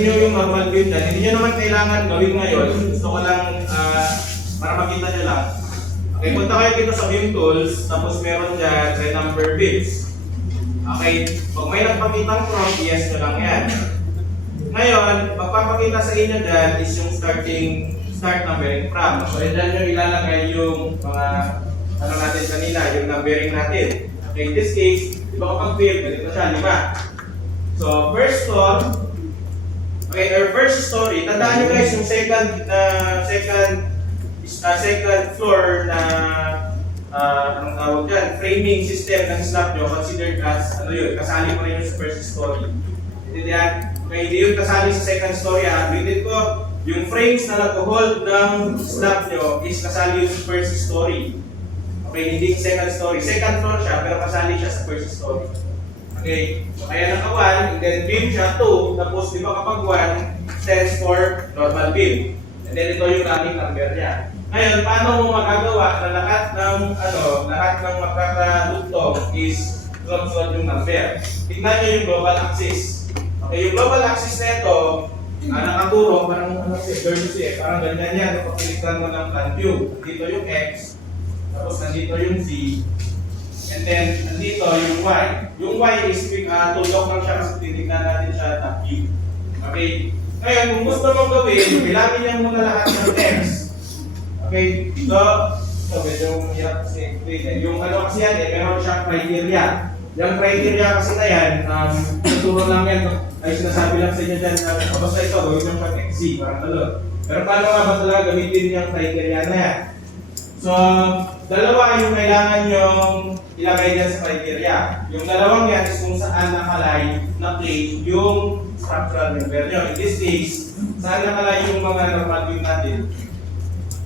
niyo yung normal beam dyan. Hindi nyo naman kailangan gawin ngayon. Gusto ko lang para makita nyo lang. Okay, punta kayo dito sa beam tools, tapos meron dyan renumber beams. Okay, pag may nagpakitang from, yes nyo lang yan. Ngayon, magpapakita sa inyo dyan is yung start numbering from. So, dyan nyo ilalagay yung mga ano natin kanina, yung numbering natin. Okay, in this case, di ba kapag field, ganito siya, di ba? So, first one, okay, our first story, tandaan nyo guys yung second floor na anong tawag dyan, framing system ng slab nyo, considered as, ano yun, kasali pa rin yung sa first story. Intindihan? Okay, hindi yun kasali sa second story ha. Bitin ko, yung frames na nag-hold ng slab nyo is kasali yung sa first story. Okay, hindi yung second story. Second floor siya, pero kasali siya sa first story. Okay, so kaya naka 1, and then beam siya 2, tapos di ba kapag 1 stands for normal beam. And then ito yung running number niya. Ngayon, paano mo magagawa na lahat ng magkakadugtong is sunod-sunod yung number? Tignan nyo yung global axis. Okay, yung global axis na ito, nakaturo, parang parang ganyan yan. Kapag piliktan mo ng plan view, dito yung X, tapos nandito yung Z, and then nandito yung Y. Yung Y is tulok lang siya kasi titignan natin siya top view. Okay, ngayon kung gusto mong gawin, bilangin niya muna lahat ng X. Okay, so medyo hirap kasi yung ano kasi yan meron siyang criteria. Yung criteria kasi na yan, tuturo lang yan, ay sinasabi lang sa inyo dyan na basta ito, gawin yung pag-XZ, parang gano'n. Pero paano nga ba talaga gamitin yung criteria na yan? So, dalawa yung kailangan yung ilagay dyan sa criteria. Yung dalawang yan is kung saan nakalay na plane yung structural member nyo. In this case, saan nakalay yung mga normal beam natin?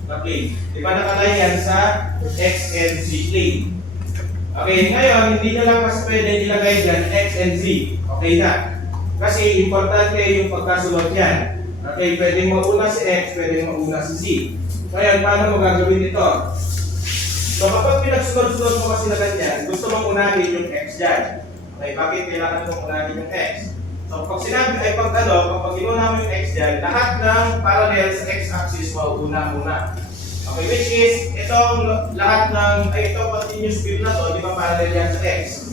Okay, di ba nakalay yan sa X and Z plane? Okay, ngayon, hindi nyo lang mas pwede ilagay dyan X and Z. Okay na. Kasi importante yung pagkasunod yan. Okay, pwedeng mauna si X, pwedeng mauna si Z. Ngayon, paano mo gagawin ito? So, kapag pinagsunod-sunod mo kasi na ganyan, gusto mong unahin yung X dyan. Okay, bakit kailangan mong unahin yung X? So, pag sinabi ay kapag inuna mo yung X dyan, lahat ng parallel sa X-axis mauuna muna. Okay, which is, itong lahat ng, itong continuous beam na to, di ba parallel yan sa X?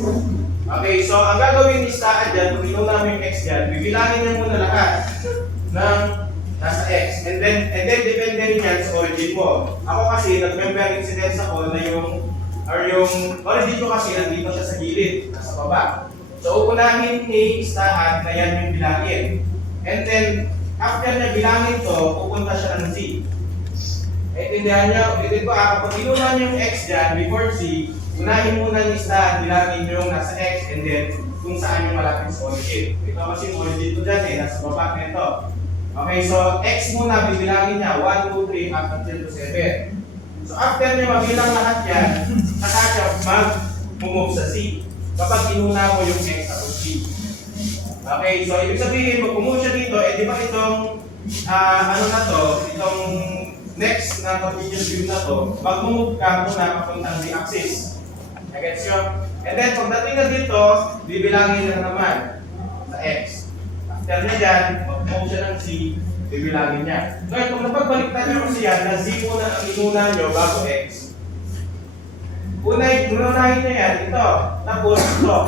Okay, so ang gagawin is taan dyan, kung inuna mo yung X dyan, bibilangin niya muna lahat ng nasa X. And then depende rin yan sa origin mo. Ako kasi, nag-member incidence ako na yung origin ko kasi nandito siya sa gilid, nasa baba. So, unahin ni Stahan na yan yung bilangin. And then, after niya bilangin to, pupunta siya ng Z. Intindihan niyo, ulitin ko kapag inuna niyo yung X dyan, before Z, unahin muna ni Stahan, bilangin yung nasa X, and then kung saan yung malapit sa origin. Ito kasi yung origin ko dyan nasa baba na ito. Okay, so X muna, bibilangin niya, 1, 2, 3, up until to 7. So after niya mabilang lahat yan, saka siya mag-move sa Z. Kapag inuna mo yung X at Z. Okay, so ibig sabihin, mag-move siya dito, di ba itong, itong next na continuous beam na to, mag-move ka muna papuntang Z-axis. Nagets nyo? And then, pagdating na dito, bibilangin na naman sa X. After niya dyan, mag-move siya ng Z, bibilangin niya. Ngayon, kung napagbaliktad nyo kasi yan, na Z muna ang inuna nyo bago X, unahin niya yan, ito. Tapos ito.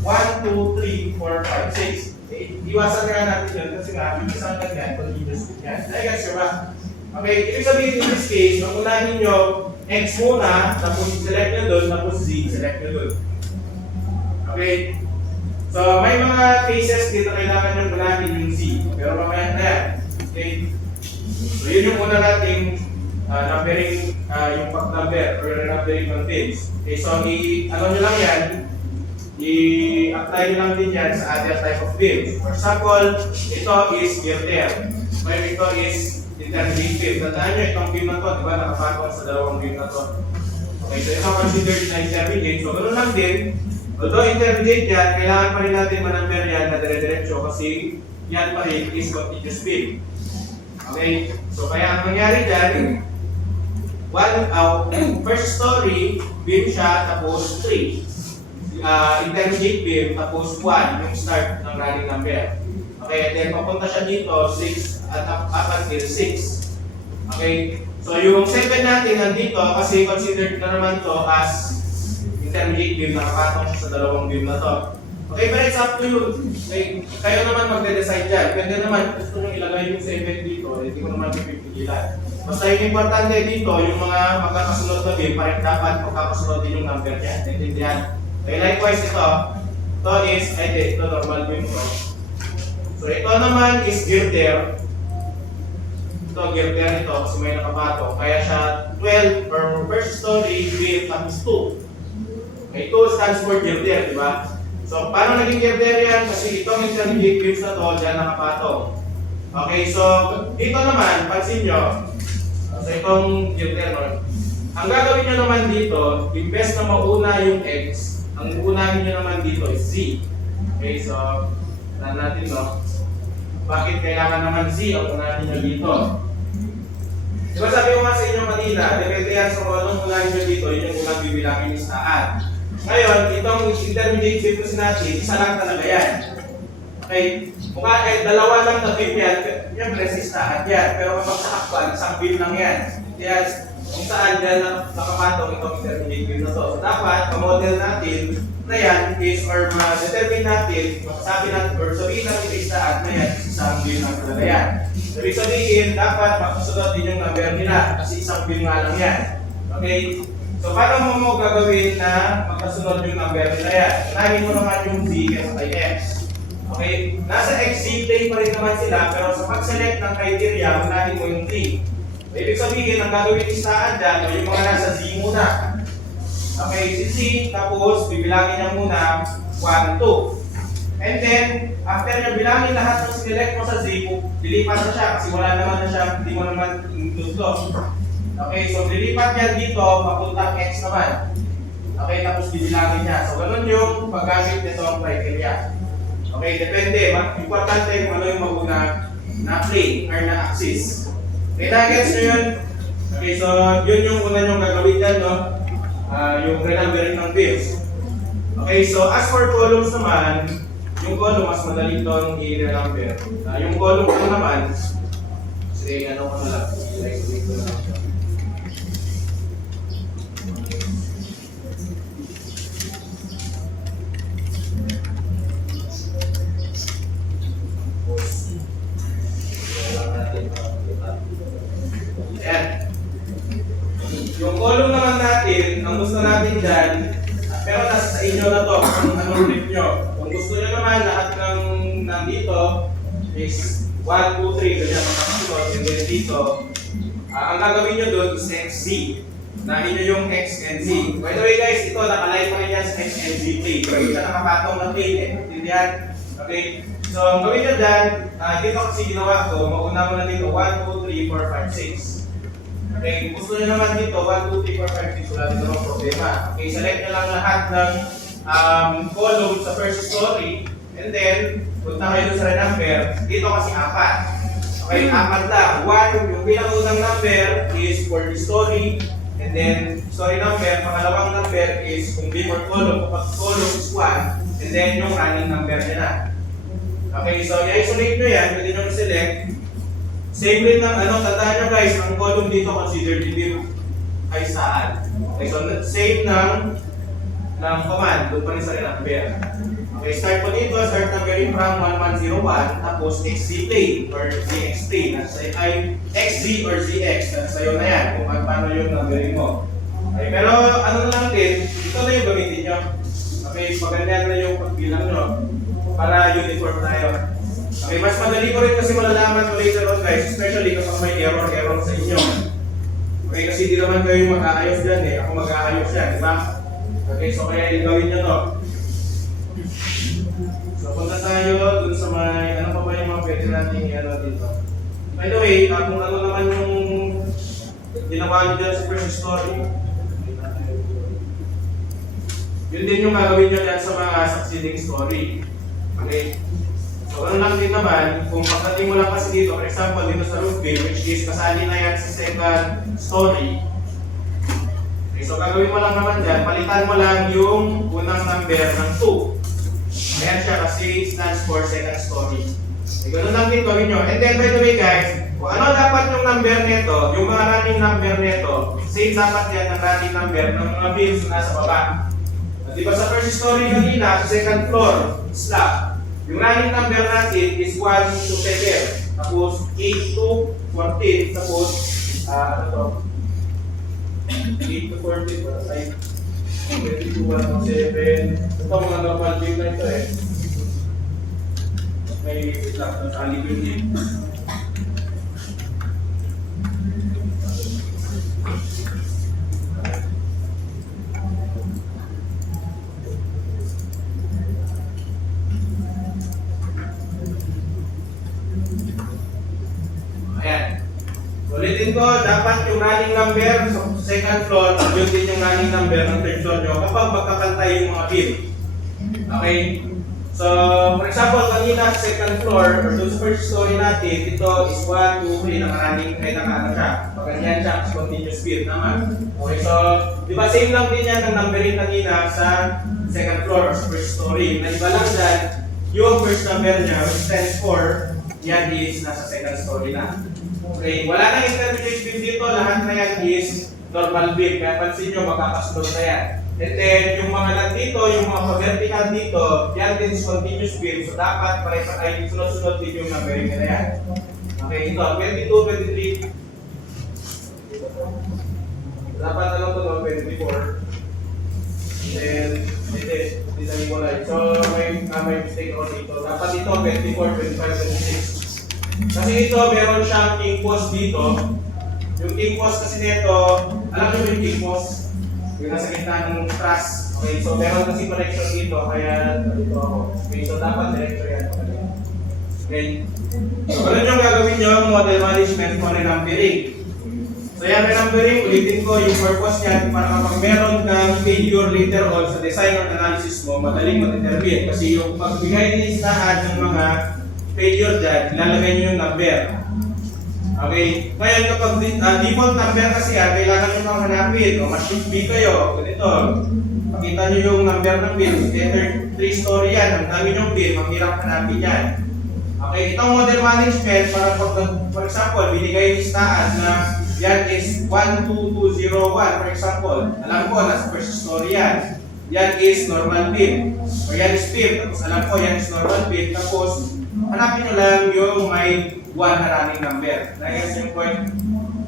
1, 2, 3, 4, 5, 6. Iwasan nga natin yun kasi nga, yung isang ganyan, continuous beam yan. Nagets nyo ba? Okay, ibig sabihin in this case, unahin nyo X muna, tapos select nyo doon, tapos Z, select nyo doon. Okay? So, may mga cases dito kailangan nyo unahin yung Z, pero mamaya na yan. Okay? So, yun yung una nating numbering, yung pag-number, or numbering ng things. Okay, so, ano nyo lang yan, i-apply nyo lang din yan sa other type of beam. For example, ito is girder. Ngayon ito is intermediate beam. Tandaan nyo itong beam na to, di ba? Nakapakon sa dalawang beam na to. Okay, so ito considered na intermediate. So, ganoon lang din. Although intermediate yan, kailangan pa rin natin manumber yan na dire-diretso kasi yan pa rin is continuous beam. Okay, so kaya ang nangyari dyan, first story, beam siya, tapos 3. Intermediate beam, tapos 1, yung start ng running number. Okay, then papunta siya dito, 6 at up until 6. Okay, so yung 7 natin nandito kasi considered na naman to as intermediate beam, nakapatong siya sa dalawang beam na to. Okay, but it's up to you. Okay, kayo naman magde-decide dyan. Pwede naman, gusto nyo ilagay yung 7 dito, hindi ko naman pipigilan. Basta yung importante dito, yung mga magkakasunod na beam, parang dapat magkakasunod din yung number niya. Naintindihan? Okay, likewise ito is, ito normal beam ko. So ito naman is girder. Ito, girder ito kasi may nakapato. Kaya siya 12 or first story beam times 2. Okay, 2 stands for girder, di ba? So, paano naging girder yan? Kasi itong intermediate beams na to, dyan nakapatong. Okay, so dito naman, pansin nyo, so itong girder nun, ang gagawin nyo naman dito, imbes na mauna yung X, ang uunahin nyo naman dito is Z. Okay, so, saan natin no? Bakit kailangan naman Z ang unahin nyo dito? Diba sabi ko nga sa inyo kanina, depende yan sa kung anong unahin nyo dito, yun yung unang bibilangin listahan. Ngayon, itong intermediate beam natin, isa lang talaga yan. Okay? Kung dalawa lang na beam yan, yung resistahan yan. Pero kapag sa actual, isang beam lang yan. Kaya kung saan yan nakapatong itong intermediate beam na to. So dapat, pa-model natin na yan is, or ma-determine natin, masasabi natin, or sabihin natin listahan na yan, isang beam lang talaga yan. Sabi sabihin, dapat makasunod din yung number nila kasi isang beam nga lang yan. Okay? So, paano mo gagawin na magkasunod yung number nila yan? Unahin mo naman yung Z kaysa kay X. Okay? Nasa XZ plane pa rin naman sila, pero sa pag-select ng criteria, unahin mo yung Z. Ibig sabihin, ang gagawin listahan dyan, yung mga nasa Z muna. Okay, si Z, tapos bibilangin niya muna 1, 2. And then, after niya bilangin lahat ng select mo sa Z, lilipat na siya kasi wala naman na siya, hindi mo naman include to. Okay, so lilipat niya dito, papuntang X naman. Okay, tapos bibilangin niya. So, ganun yung paggamit nito ang criteria. Okay, depende. Importante kung ano yung mauna na plane or na axis. Okay, na-gets nyo yun? Okay, so yun yung una nyong gagawin dyan, no? Yung renumbering ng beams. Okay, so as for columns naman, yung column mas madali itong i-renumber. Yung column ko naman, sige, ano ko na lang, i-isolate ko na lang siya. Ayan. Yung column naman natin, ang gusto natin dyan, pero nasa sa inyo na to, kung anong trip nyo. Kung gusto nyo naman, lahat ng nandito is 1, 2, 3, ganyan makakasunod. And then dito, ang gagawin nyo doon is XZ. Nahin nyo yung X and Z. By the way guys, ito nakalay pa rin yan sa X and Z plane. So, ito nakapatong na plane eh. Tindihan? Okay? So, ang gawin nyo dyan, dito kasi ginawa ko, mauna mo na dito 1, 2, 3, 4, 5, 6. Okay, kung gusto nyo naman dito, 1, 2, 3, 4, 5, 6, wala din naman problema. Okay, select nyo lang lahat ng column sa first story, and then, punta kayo sa renumber, dito kasi 4. Okay, 4 lang. 1, yung pinakaunang number is for the story, and then, story number, pangalawang number is kung beam or column, kapag column is 1, and then yung running number nyo na. Okay, so i-isolate nyo yan, pwede nyo i-select. Same rin ng tandaan nyo guys, ang column dito considered beam ay saan. Okay, so same ng command, doon pa rin sa renumber. Okay, start po dito, start numbering from 1101, tapos XZ plane or ZX plane. Ay XZ or ZX, sa'yo na yan kung paano yung numbering mo. Okay, pero ano na lang din, ito na yung gamitin nyo. Okay, maganda na yung pagbilang nyo para uniform tayo. Okay, mas madali ko rin kasi malalaman ko later on guys, especially kapag may error sa inyo. Okay, kasi di naman kayo mag-aayos dyan eh, ako mag-aayos yan, di ba? Okay, so kaya gawin nyo to. So punta tayo dun sa may, ano pa ba yung mga pwede natin i-ano dito. By the way, kung ano naman yung ginawa nyo dyan sa first story, yun din yung gagawin nyo dyan sa mga succeeding story. Okay? So ano lang din naman, kung pagdating mo lang kasi dito, for example, dito sa roof beam, which is kasali na yan sa second story. Okay, so gagawin mo lang naman dyan, palitan mo lang yung unang number ng 2. Ayan siya kasi stands for second story. Ganun lang din gawin nyo. And then, by the way guys, kung ano dapat yung number nito, yung mga running number nito, same dapat yan ang running number ng mga bills na nasa baba. At diba sa first story kanina, sa second floor, slab, yung running number natin is 1 to 7, tapos 8 to 14, tapos, ano to? 8 to 14, para side. 22, 1 to 7. Ito mga normal bill na ito eh. May slab na sa alipin din. Ayan. Ulitin ko, dapat yung running number sa second floor, yun din yung running number ng third floor nyo kapag magkakantay yung mga bill. Okay? So, for example, kanina sa second floor, or sa first story natin, ito is 1, 2, 3, naka-running, naka-ano siya. Pagkanyan siya, kasi continuous bill naman. Okay, so, di ba same lang din yan ang numbering kanina sa second floor or sa first story. Naiba lang dyan, yung first number niya, which stands for, yan is nasa second story na. Okay, wala nang intermediate bill dito, lahat na yan is normal bill. Kaya pansin nyo, magkakasunod na yan. And then, yung mga nandito, yung mga pa-vertical dito, yan din is continuous bill. So, dapat ay sunod-sunod din yung numbering nila yan. Okay, ito, 22, 23. Dapat alam ko ito, 24. And then, hindi na iwalay. So, may mistake ako dito. Dapat ito, 24, 25, 26. Kasi ito, meron siyang king post dito. Yung king post kasi nito, alam niyo yung king post? Yung nasa gitna ng truss. Okay, so meron kasi connection dito, kaya dito ako. Okay, so dapat director yan. Okay. So, ano yung gagawin nyo? Model management for renumbering. So yan, renumbering, ulitin ko yung purpose niyan para kapag meron kang failure later on sa design or analysis mo, madaling ma-determine. Kasi yung pagbigay ni listahan ng mga failure dyan, ilalagay nyo yung number. Okay, ngayon kapag default number kasi yan, kailangan nyo nang hanapin. O mas-shift B kayo, ganito. Pakita nyo yung number ng bill. Enter 3 story yan, ang dami yung bill, maghirap hanapin yan. Okay, itong model management, para pag, for example, binigay listahan na yan is 12201, for example. Alam ko, nasa first story yan. Yan is normal bill. O yan is bill. Tapos alam ko, yan is normal bill. Tapos, hanapin nyo lang yung may 1 na running number. Nagiging yung point.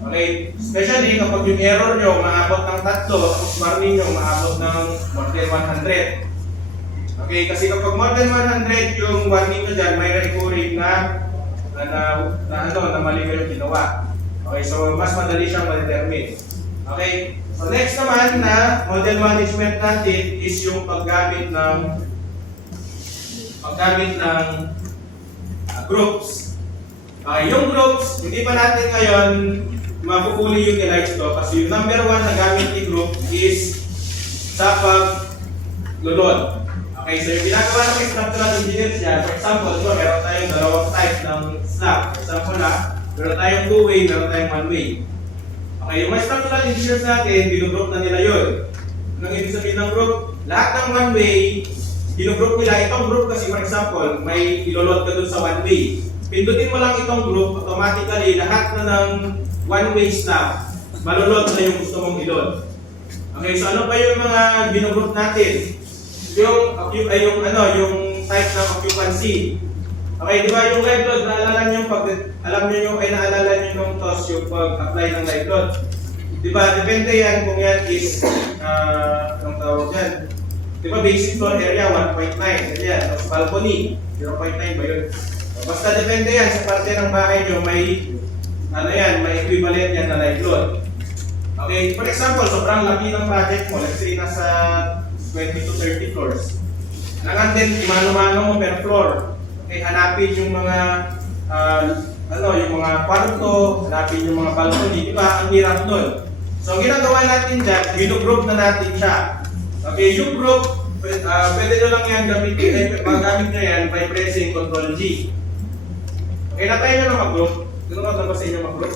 Okay? Especially kapag yung error nyo maabot ng 3, tapos warning nyo maabot ng more than 100. Okay? Kasi kapag more than 100 yung warning nyo dyan, may recurring na mali ko yung ginawa. Okay? So, mas madali siyang ma-determine. Okay? So, next naman na model management natin is yung paggamit ng groups. Yung groups, hindi pa natin ngayon mapupuli utilize to kasi yung number 1 na gamit ni group is sa pag-load. Okay, so yung ginagawa ng structural engineers yan, for example, meron tayong dalawang type ng slab. For example meron tayong two-way, meron tayong one-way. Okay, yung mga structural engineers natin, binugroup na nila yun. Anong ibig sabihin ng group? Lahat ng one-way, ginugroup nila. Itong group kasi, for example, may ilolod ka dun sa one-way. Pindutin mo lang itong group, automatically lahat na ng one-way slab, malulod na yung gusto mong ilod. Okay, so ano pa yung mga ginugroup natin? Yung type ng occupancy. Okay, di ba yung live load, naalala nyo naalala nyo nung toss yung pag-apply ng live load. Di ba, depende yan kung yan is, anong tawag yan? Di ba, basic floor area, 1.9, yan. Tapos balcony, 0.9 ba yun? Basta depende yan sa parte ng bahay nyo, may equivalent yan na live load. Okay, for example, sobrang laki ng project mo, let's say nasa 20 to 30 floors. Kailangan din, imano-mano mo per floor. Okay, hanapin yung mga yung mga kwarto, hanapin yung mga balcony, di ba? Ang hirap doon. So, ang ginagawa natin dyan, ginugroup na natin siya. Okay, yung group, pwede nyo lang yan magamit nyo yan by pressing Ctrl G. Okay, natry nyo na mag-group. Ganun ka ba sa inyo mag-group?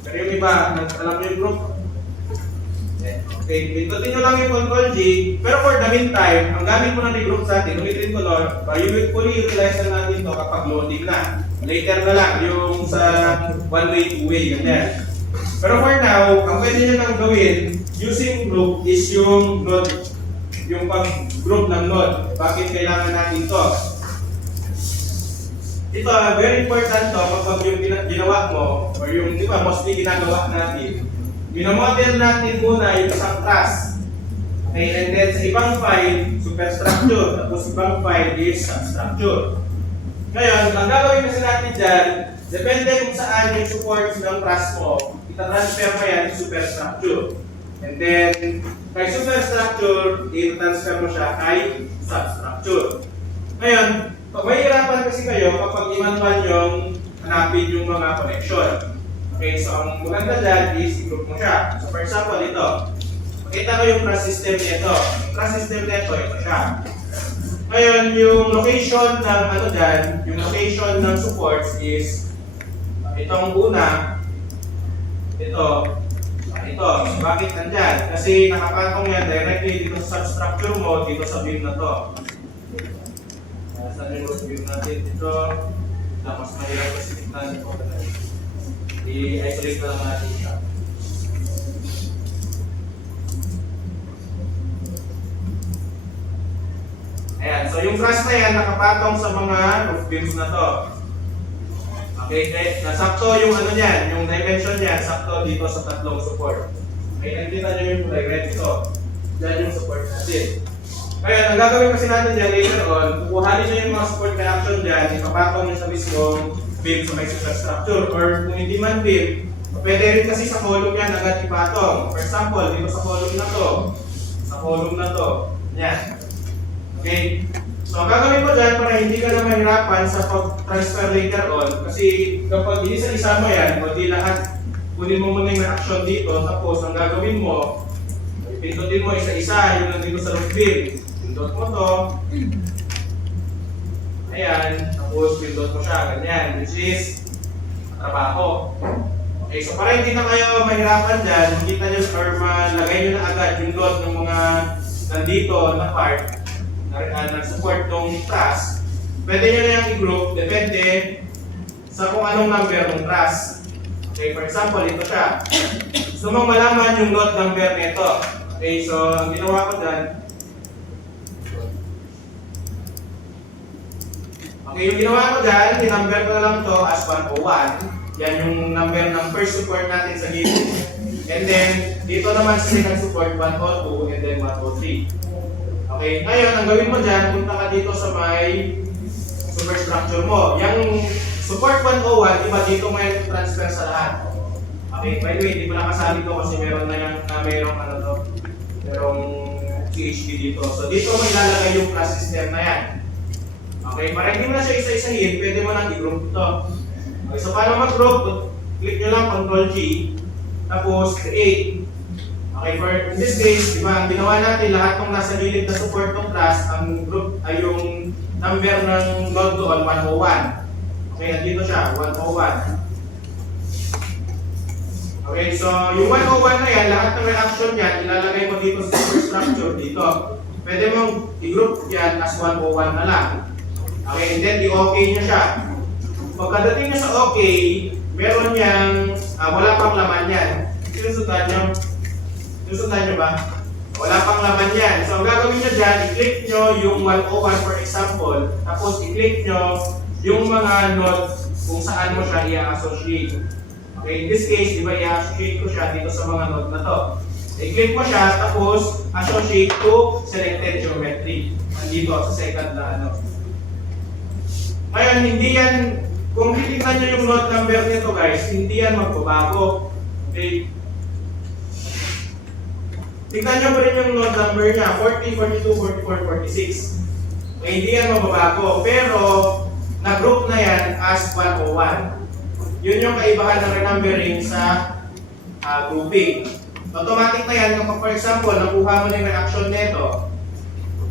Pero yung iba, alam nyo yung group? Yeah. Okay, pindutin nyo lang yung Control G, pero for the meantime, ang gamit mo na regroup sa atin, umitin color, you will fully utilize na natin ito kapag loading na. Later na lang, yung sa one-way, two-way, ganyan. Pero for now, ang pwede nyo nang gawin, using group is yung node, yung pag-group ng node. Bakit kailangan natin ito? Ito, very important to kapag yung ginawa mo, or yung, di ba, mostly ginagawa natin, minomodel natin muna yung isang class. Okay, and then sa ibang file, superstructure, tapos ibang file is substructure. Ngayon, ang gagawin kasi natin dyan, depende kung saan yung supports ng class mo, itatransfer mo yan yung superstructure. And then, kay superstructure, i-transfer mo siya kay substructure. Ngayon, pag mahirapan kasi kayo kapag i-manual yung hanapin yung mga connection. Okay, so ang maganda dyan is i-group mo siya. So for example, ito. Makita ko yung class system nito. Yung class system nito, ito siya. Ngayon, yung location ng ano dyan, yung location ng supports is itong una, ito. Bakit nandyan? Kasi nakapatong yan directly dito sa substructure mo, dito sa beam na to. Saan yung beam natin dito? Mas mahirap kasi tignan dito. I-isolate na lang natin siya. Ayan, so yung class na yan nakapatong sa mga roof beams na to. Okay, nasakto yung ano niyan, yung dimension niyan, sakto dito sa tatlong support. Okay, nakikita niyo yung kulay red ito. Diyan yung support natin. Kaya, ang gagawin kasi natin dyan later on, kukuhanin niyo yung mga support reaction dyan, ipapatong niyo sa mismong beam sa may superstructure. Or kung hindi man beam, pwede rin kasi sa column yan agad ipatong. For example, dito sa column na to. Sa column na to. Yan. Okay? So, ang gagawin mo dyan para hindi ka na mahirapan sa pag-transfer later on, kasi kapag isa-isa mo yan, o di lahat, kunin mo muna yung reaction dito, tapos ang gagawin mo, pindutin mo isa-isa, yung nandito sa roof beam. Pindot mo to. Ayan, tapos pindot mo siya, ganyan, which is trabaho. Okay, so para hindi na kayo mahirapan dyan, makita nyo or malagay nyo na agad yung load ng mga nandito na part, nag-support ng class, pwede nyo na yung i-group, depende sa kung anong number ng class. Okay, for example, ito siya. Gusto mong malaman yung load number nito. Okay, so ang ginawa ko dyan, okay, yung ginawa ko dyan, i-number ko na lang to as 101. Yan yung number ng first support natin sa gilid. And then, dito naman sa second support, 102 and then 103. Okay, ngayon, ang gawin mo dyan, punta ka dito sa may superstructure mo. Yung support 101, di ba dito mo yung transfer sa lahat? Okay, by the way, di ba nakasali to kasi meron na yung, merong ano to, merong CHD dito. So dito mo ilalagay yung class system na yan. Okay, para hindi mo na siya isa-isahin, pwede mo nang i-group ito. Okay, so paano mag-group? Click nyo lang Ctrl G, tapos create. Okay, for in this case, di ba, ang ginawa natin, lahat ng nasa gilid na support ng class, ang group ay yung number ng load doon, 101. Okay, nandito siya, 101. Okay, so yung 101 na yan, lahat ng reaction yan, ilalagay mo dito sa superstructure dito. Pwede mong i-group yan as 101 na lang. Okay, and then i-okay nyo siya. Pagkadating nyo sa okay, meron yang, wala pang laman yan. Sinusundan nyo? Sinusundan nyo ba? Wala pang laman yan. So, ang gagawin nyo dyan, i-click nyo yung 101 for example, tapos i-click nyo yung mga nodes kung saan mo siya i-associate. Okay, in this case, di ba i-associate ko siya dito sa mga node na to. I-click mo siya, tapos associate to selected geometry. Nandito sa second na ano. Ngayon, hindi yan, kung titignan nyo yung node number nito guys, hindi yan magbabago. Okay. Tignan nyo pa rin yung node number niya, 40, 42, 44, 46. Okay, hindi yan mababago. Pero, na-group na yan as 101. Yun yung kaibahan ng renumbering sa grouping. Automatic na yan kapag for example, nakuha mo na yung reaction nito.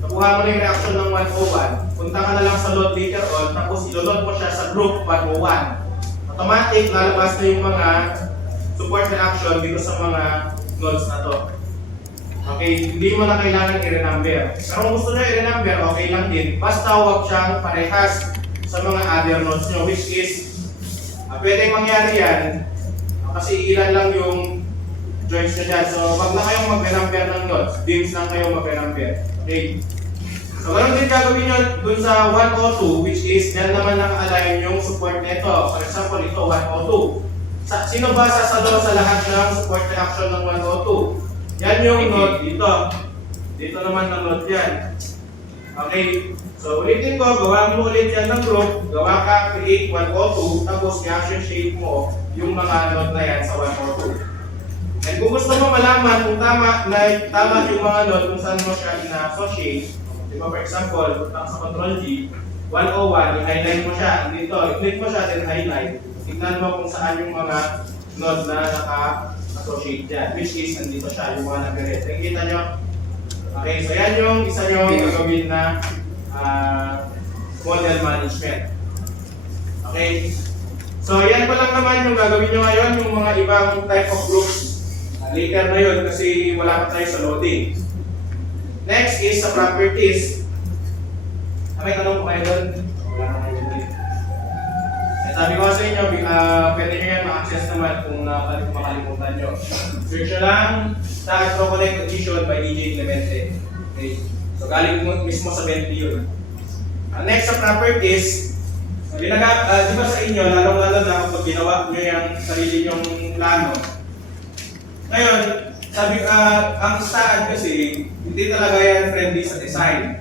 Nakuha mo na yung reaction ng 101. Punta ka na lang sa load later on, tapos ilo-load mo siya sa group 101. Automatic, lalabas na yung mga support reaction dito sa mga nodes na to. Okay, hindi mo na kailangan i-renumber. Pero kung gusto nyo i-renumber, okay lang din. Basta huwag siyang parehas sa mga other nodes nyo, which is, pwedeng mangyari yan, kasi ilan lang yung joints nyo dyan. So, wag na kayong mag-renumber ng nodes, dims lang kayong mag-renumber. Okay? So, ganun din gagawin nyo dun sa 102, which is, yan naman naka-align yung support nito. For example, ito, 102. Sino ba sasalo sa lahat ng support reaction ng 102? Yan yung node dito. Dito naman ang node yan. Okay. So, ulitin ko, gawa mo ulit yan ng group. Gawa ka, create 102. Tapos, reaction shape mo yung mga node na yan sa 102. And kung gusto mo malaman kung tama yung mga node kung saan mo siya ina-associate. Diba, for example, punta sa control G, 101, i-highlight mo siya. Dito, i-click mo siya, then highlight. Tignan mo kung saan yung mga node na naka-associate dyan. Which is, nandito siya, yung mga nag-red. Nakikita nyo? Okay, so yan yung isa nyo gagawin na model management. Okay? So, yan pa lang naman yung gagawin nyo ngayon, yung mga ibang type of groups. Later na yun kasi wala pa tayo sa loading. Next is sa properties. May tanong po kayo doon? Wala na kayo doon. Sabi ko sa inyo, pwede nyo yan ma-access naman kung makalimutan nyo. Search nyo lang sa Proconnect Edition by DJ Clemente. Okay. So galing mismo sa 20 yun. Next sa properties, di ba sa inyo, lalong-lalo na kapag ginawa nyo yung sarili nyong plano. Ngayon, sabi ang STAAD kasi, hindi talaga yan friendly sa design.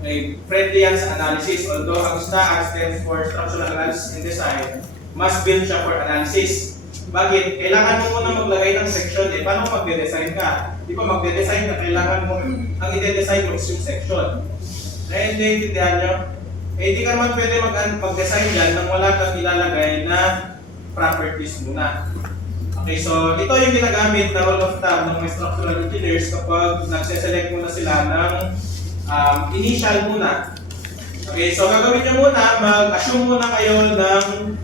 Okay, friendly yan sa analysis. Although ang STAAD stands for Structural Analysis and Design, mas built siya for analysis. Bakit? Kailangan mo muna maglagay ng section eh. Paano magde-design ka? Di ba magde-design ka, kailangan mo, ang ide-design mo is yung section. Naiintindihan nyo? Eh, hindi ka naman pwede mag-design yan nang wala kang ilalagay na properties muna. Okay, so ito yung ginagamit na rule of thumb ng mga structural engineers kapag nagse-select muna sila ng initial muna. Okay, so gagawin nyo muna, mag-assume muna kayo ng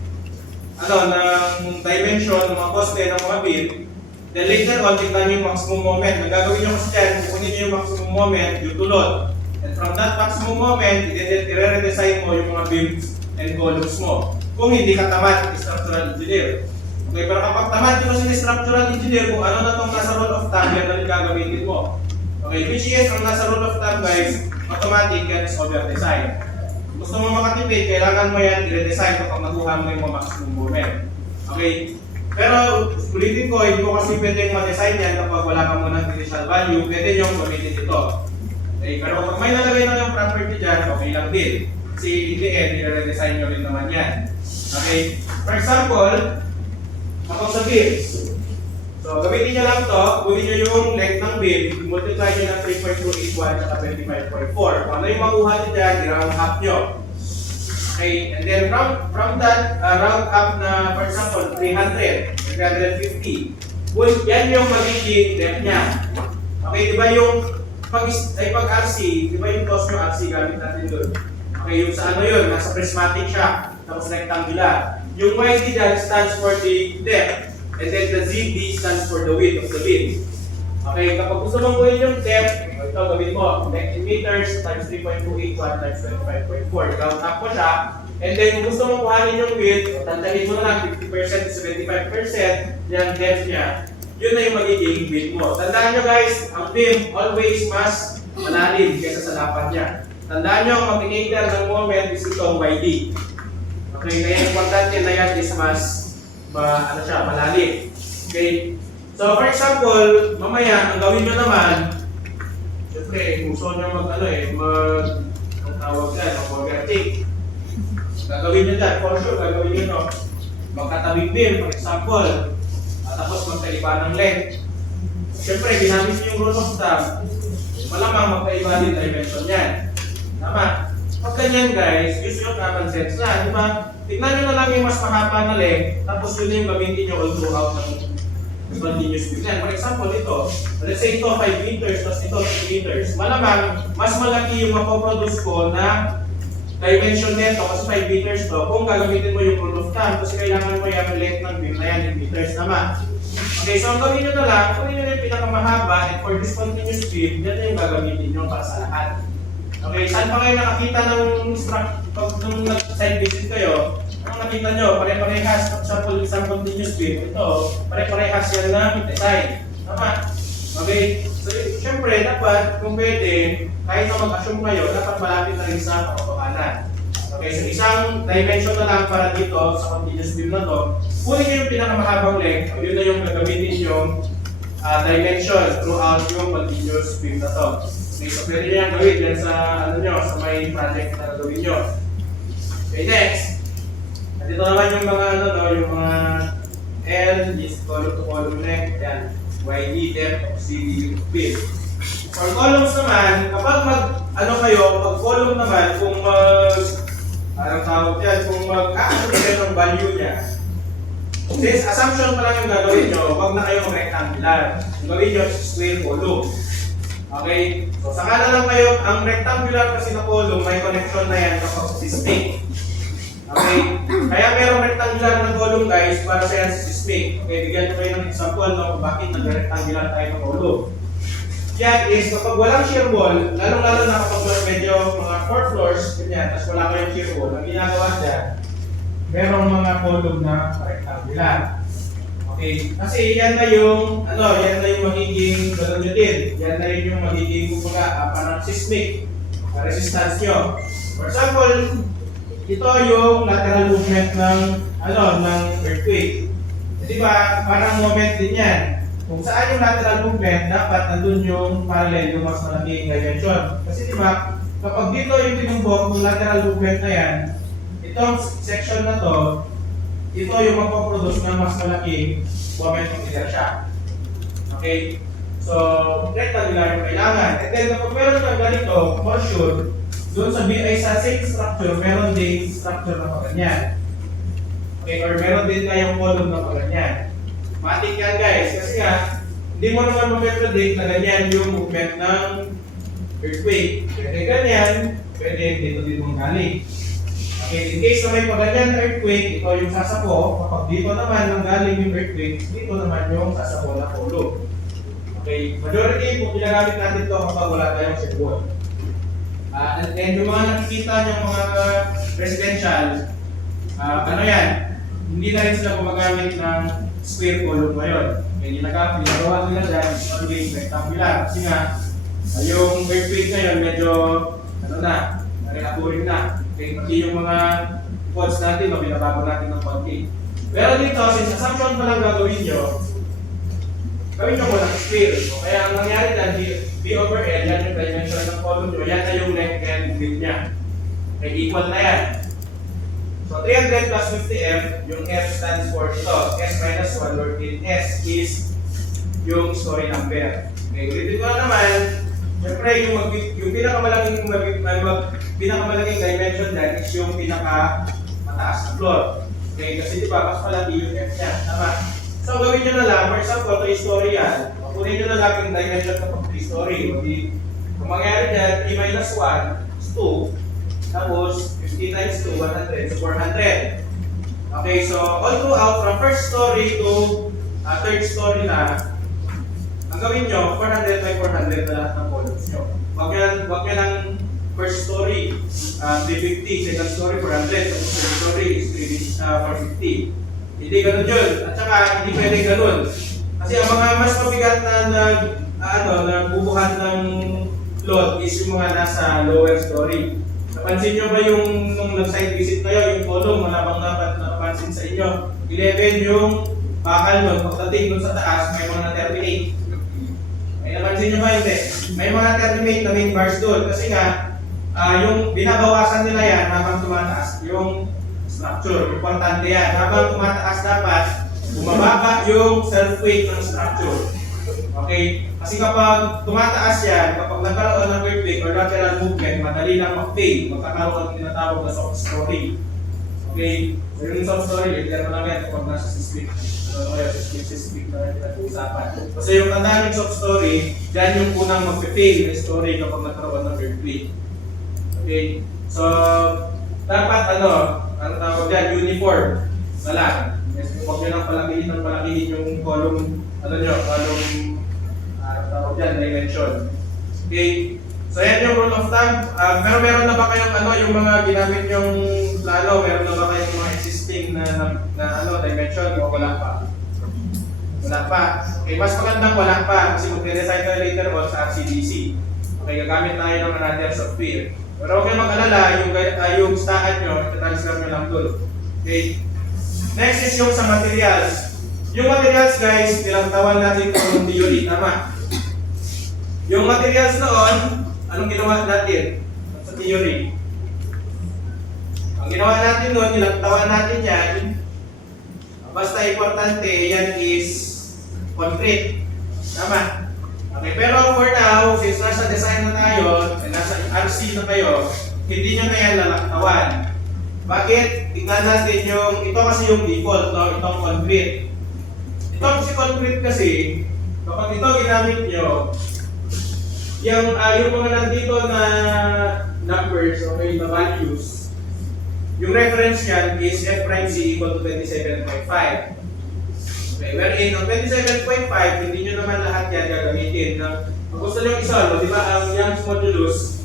dimension ng mga poste ng mga beam. Then later on, tignan nyo yung maximum moment. Ang gagawin nyo kasi dyan, kukunin nyo yung maximum moment due to load. And from that maximum moment, i-redesign mo yung mga beams and columns mo. Kung hindi ka tamad, structural engineer. Okay, pero kapag tamad nyo kasi structural engineer, kung ano na itong nasa rule of thumb, yan na rin gagamitin mo. Okay, which is, ang nasa rule of thumb guys, automatic yan is over-design. Gusto mo makatipid, kailangan mo yan i-redesign kapag nakuha mo yung maximum moment. Okay? Pero ulitin ko, hindi ko kasi pwedeng ma-design yan kapag wala ka muna ng initial value, pwede nyo gamitin ito. Okay? Pero kapag may nalagay na yung property dyan, okay lang din. Kasi in the end, i-redesign nyo rin naman yan. Okay? For example, kapag sa beams, so gamitin nyo lang to, kunin nyo yung length ng beam, multiply nyo ng 3.281 at 25.4. Kung ano yung makuha nyo dyan, i-round up nyo. Okay, and then from that, round up na, for example, 300, 350. Yan yung magiging depth niya. Okay, di ba yung pag-RC, di ba yung cos yung RC gamit natin doon? Okay, yung sa ano yun, nasa prismatic siya, tapos rectangular. Yung YD dyan stands for the depth, and then the ZD stands for the width of the beam. Okay, kapag gusto mong kuhin yung depth, ito gawin mo, length in meters times 3.281 times 25.4. Round up mo siya. And then kung gusto mong kuhanin yung width, tandaan mo na lang 50% to 75% yung depth niya. Yun na yung magiging width mo. Tandaan nyo guys, ang beam always mas malalim kaysa sa lapat niya. Tandaan nyo, ang mag-indicator ng moment is itong YD. Okay, kaya yung importante na yan is mas malalim. Okay? So for example, mamaya, ang gawin nyo naman, siyempre, kung gusto nyo mag-overtake. Gagawin nyo dyan, for sure, gagawin nyo no. Magkatabing beam, for example, tapos magkaiba ng length. Siyempre, ginamit nyo yung rule of thumb, malamang magkaiba din dimension yan. Tama? Pag ganyan guys, use your common sense na, di ba? Tignan nyo na lang yung mas mahaba na length, tapos yun yung gamitin nyo all throughout ng continuous beam. For example, ito, let's say ito 5 meters, tapos ito 3 meters. Malamang, mas malaki yung mapoproduce ko na dimension nito kasi 5 meters to kung gagamitin mo yung rule of thumb kasi kailangan mo yung length ng beam na yan in meters naman. Okay, so ang gawin nyo na lang, kunin nyo na yung pinakamahaba and for this continuous beam, yan na yung gagamitin nyo para sa lahat. Okay, saan pa kayo nakakita ng pag nung side visit kayo, anong nakita nyo? Pare-parehas, for example, isang continuous beam, ito, pare-parehas yan na design. Tama? Okay, so syempre, dapat, kung pwede, kahit na mag-assume kayo, dapat malapit na rin sa katotohanan. Okay, so isang dimension na lang para dito sa continuous beam na to, kunin nyo yung pinakamahabang length, yun na yung gagamitin yung dimension throughout yung continuous beam na to. Okay, so pwede nyo yung gawin yan sa, sa may project na gawin nyo. Okay, next. Dito naman yung mga, yung mga L is column to column length, yan. YD, depth of CD, beam. For columns naman, kapag pag column naman, kung anong tawag yan, kung mag-a-assume kayo ng value niya, since assumption pa lang yung gagawin nyo, huwag na kayo rectangular. Yung gawin nyo is square column. Okay? So, saka na lang kayo, ang rectangular kasi na column, may connection na yan kapag systemic. Okay? Kaya merong rectangular na column guys, para sa yan systemic. Okay, bigyan ko kayo ng example kung bakit nag-rectangular tayo ng column. Yan is, kapag walang shear wall, lalong-lalo na kapag medyo mga 4 floors, ganyan, tapos wala kayong shear wall, ang ginagawa dyan, merong mga column na rectangular. Okay, kasi yan na yung, yan na yung magiging, gano'n nyo din, yan na yung magiging, kumbaga, parang seismic resistance nyo. For example, ito yung lateral movement ng, ng earthquake. Di ba, parang moment din yan. Kung saan yung lateral movement, dapat nandun yung parallel, yung mas malaking dimension. Kasi di ba, kapag dito yung tinumbok, yung lateral movement na yan, itong section na to, ito yung magpaproduce ng mas malaking moment of inertia. Okay? So, rectangular yung kailangan. And then, kapag meron kang ganito, for sure, doon sa same structure, meron din structure na ganyan. Okay? Or meron din kayong column na ganyan. Matik yan guys, kasi nga, hindi mo naman mag-predict na ganyan yung movement ng earthquake. Pwede ganyan, pwede dito din mong galing. Okay, in case na may paganyan na earthquake, ito yung sasapo. Kapag dito naman nang galing yung earthquake, dito naman yung sasapo na polo. Okay, majority kung ginagamit natin ito kapag wala tayong serbon. And yung mga nakikita yung mga residential, yan, hindi na rin sila gumagamit ng square column ngayon. Kaya ginagawa nila dyan, always rectangular. Kasi nga, yung earthquake ngayon medyo, narelaturing na. Okay, pati yung mga codes natin, binabago natin ng konti. Pero dito, since assumption pa lang gagawin nyo, gawin nyo mo ng square. So, kaya ang nangyari dyan, B over L, yan yung dimension ng column nyo, yan na yung length and width niya. Okay, equal na yan. So 300 plus 50F, yung F stands for ito, S minus 1, wherein S is yung story number. Okay, ulitin ko na naman, siyempre yung pinakamalaking dimension dyan is yung pinakamataas na floor. Okay, kasi di ba, mas malaki yung F niya, tama? So gawin nyo na lang, for example, 3 story yan, kunin nyo na lang yung dimension ng 3 story. Kung mangyari dyan, 3 minus 1 is 2, tapos 50 times 2, 100, so 400. Okay, so all throughout from first story to third story na, ang gawin nyo, 400 by 400 na lahat ng columns nyo. Wag yan ang first story, 350, second story, 400, tapos third story is 450. Hindi ganun yun. At saka, hindi pwede ganun. Kasi ang mga mas mabigat na nagbubuhat ng load is yung mga nasa lower story. Napansin nyo ba yung nung nag-site visit kayo, yung column, malabang dapat napansin sa inyo. 11 yung bakal nun, pagdating dun sa taas, may mga na-terminate. May napansin nyo ba hindi? May mga terminate na main bars doon. Kasi nga, yung binabawasan nila yan habang tumataas yung structure. Importante yan. Habang tumataas dapat, bumababa yung self-weight ng structure. Okay? Kasi kapag tumataas yan, kapag nagkaroon ng earthquake or lateral movement, madali lang mag-fail. Magkakaroon ng tinatawag na soft story. Okay? So yung soft story, ilan mo lang yan kapag nasa systemic. Systemic na pinag-uusapan. Kasi yung tandaan yung soft story, dyan yung unang mag-fail na story kapag nagkaroon ng earthquake. Okay? So, dapat ano tawag dyan, uniform. na lang. Yes, huwag nyo nang palakihin yung column, tawag dyan, dimension. Okay, so yan yung rule of thumb. Pero meron na ba kayong yung mga ginamit yung plano? Meron na ba kayong mga existing na dimension o wala pa? Wala pa. Okay, mas magandang wala pa kasi magde-design tayo later on sa RCDC. Okay, gagamit tayo ng another software. Pero huwag kayong mag-alala, yung stahan nyo, itatransfer nyo lang doon. Okay. Next is yung sa materials. Yung materials guys, nilantawan natin kung theory, tama? Yung materials noon, anong ginawa natin sa theory? Ang ginawa natin noon, nilantawan natin yan. Basta importante, yan is concrete. Tama? Okay, pero for now, since nasa design na tayo, nasa RC na kayo, hindi nyo na yan lalaktawan. Bakit? Tingnan natin yung, ito kasi yung default, no? Itong concrete. Ito kasi concrete kasi, kapag ito ginamit nyo, yung mga nandito na numbers, okay, na values, yung reference yan is F prime C equal to 27.5. Okay, wherein ang 27.5, hindi nyo naman lahat yan gagamitin. Kung gusto nyo isolve, di ba ang Young's modulus,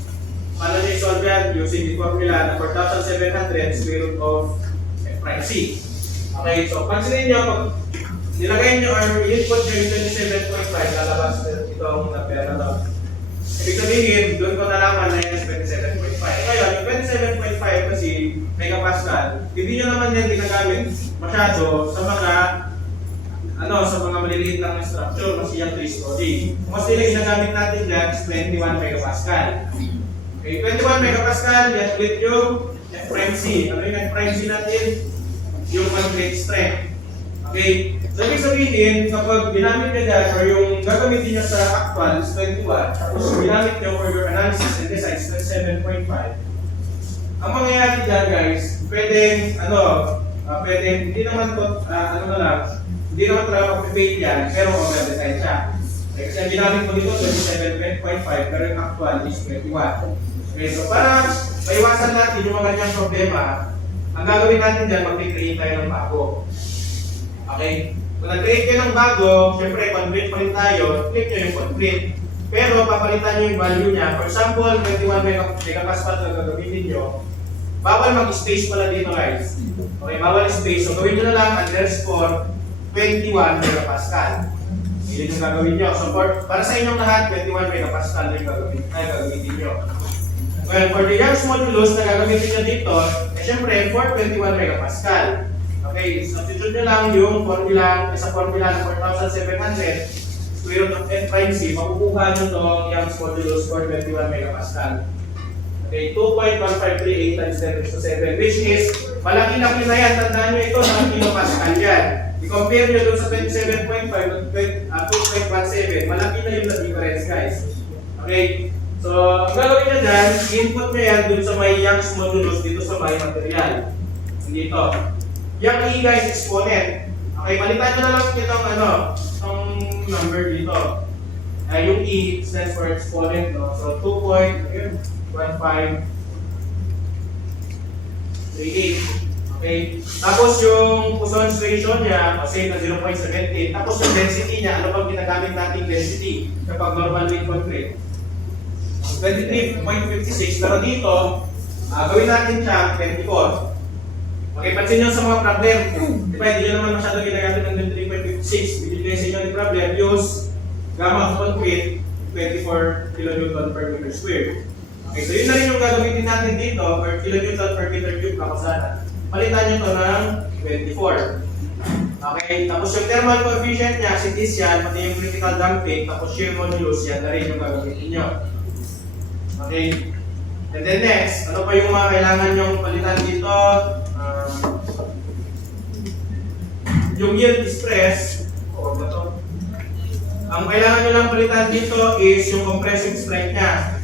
paano nyo isolve yan? Using the formula na 4,700 square root of F prime C. Okay, so pansinin nyo, pag nilagay nyo or input nyo yung 27.5, lalabas itong number na to. Ibig sabihin, doon ko nalaman na yan is 27.5. Ngayon, yung 27.5 kasi megapascal, hindi nyo naman yan ginagamit masyado sa mga maliliit lang na structure, kasi yung 3 story. Mas nila ginagamit natin dyan is 21 megapascal. Okay, 21 megapascal, yan ulit yung F prime C. Ano yung F prime C natin? Yung concrete strength. Okay, so ibig sabihin, kapag ginamit nyo dyan, or yung gagamitin nyo sa actual is 21, tapos ginamit nyo for your analysis and design is 27.5, ang mangyayari dyan guys, pwedeng, hindi naman to, hindi naman talaga mag-fail yan, pero over-design siya. Okay, kasi ang ginamit mo dito, 27.5, pero yung actual is 21. Okay, so para maiwasan natin yung mga ganyang problema, ang gagawin natin dyan, mag-create tayo ng bago. Okay? Kung nag-create kayo ng bago, syempre, concrete pa rin tayo, click nyo yung concrete. Pero papalitan nyo yung value niya. For example, 21 megapascal na gagamitin nyo, bawal mag-space pala dito guys. Okay, bawal space. So gawin nyo na lang underscore 21 megapascal. Hindi yung gagawin nyo. So para sa inyong lahat, 21 megapascal na yung gagamitin nyo. Well, for the Young's modulus na gagamitin nyo dito, syempre, for 21 megapascal. Okay, substitute nyo lang yung formula, sa formula ng 4,700 square root of F prime C, makukuha nyo itong Young's modulus for 21 megapascal. Okay, 2.1538 times 10⁻⁷, which is, malaki-laki na yan. Tandaan nyo ito ng kilopascal yan. I-compare nyo dun sa 27.5 at 2.17, malaki na yung difference guys. Okay, so ang gagawin nyo dyan, input nyo yan dun sa may Young's modulus dito sa may material. Dito. Yung E guys, exponent. Okay, palitan nyo na lang itong number dito. Yung E stands for exponent, no? So 2.1538. Okay. Tapos yung Poisson's ratio niya, say na 0.17. Tapos yung density niya, ano bang ginagamit nating density kapag normal with concrete? 23.56. Pero dito, gawin natin siya 24. Okay, pansin nyo sa mga problem. Di ba, hindi nyo naman masyado ginagamit ng 23.56. Binigay sa inyo yung problem, use gamma of concrete, 24 kN per meter square. Okay, so yun na rin yung gagamitin natin dito, per kilonewton per meter cube na kasana. Palitan nyo ito ng 24. Okay, tapos yung thermal coefficient niya, si this yan, pati yung critical damping, tapos shear modulus, yan na rin yung gagamitin nyo. Okay, and then next, ano pa yung mga kailangan nyong palitan dito? Yung yield stress, ang kailangan nyo lang palitan dito is yung compressive strength niya.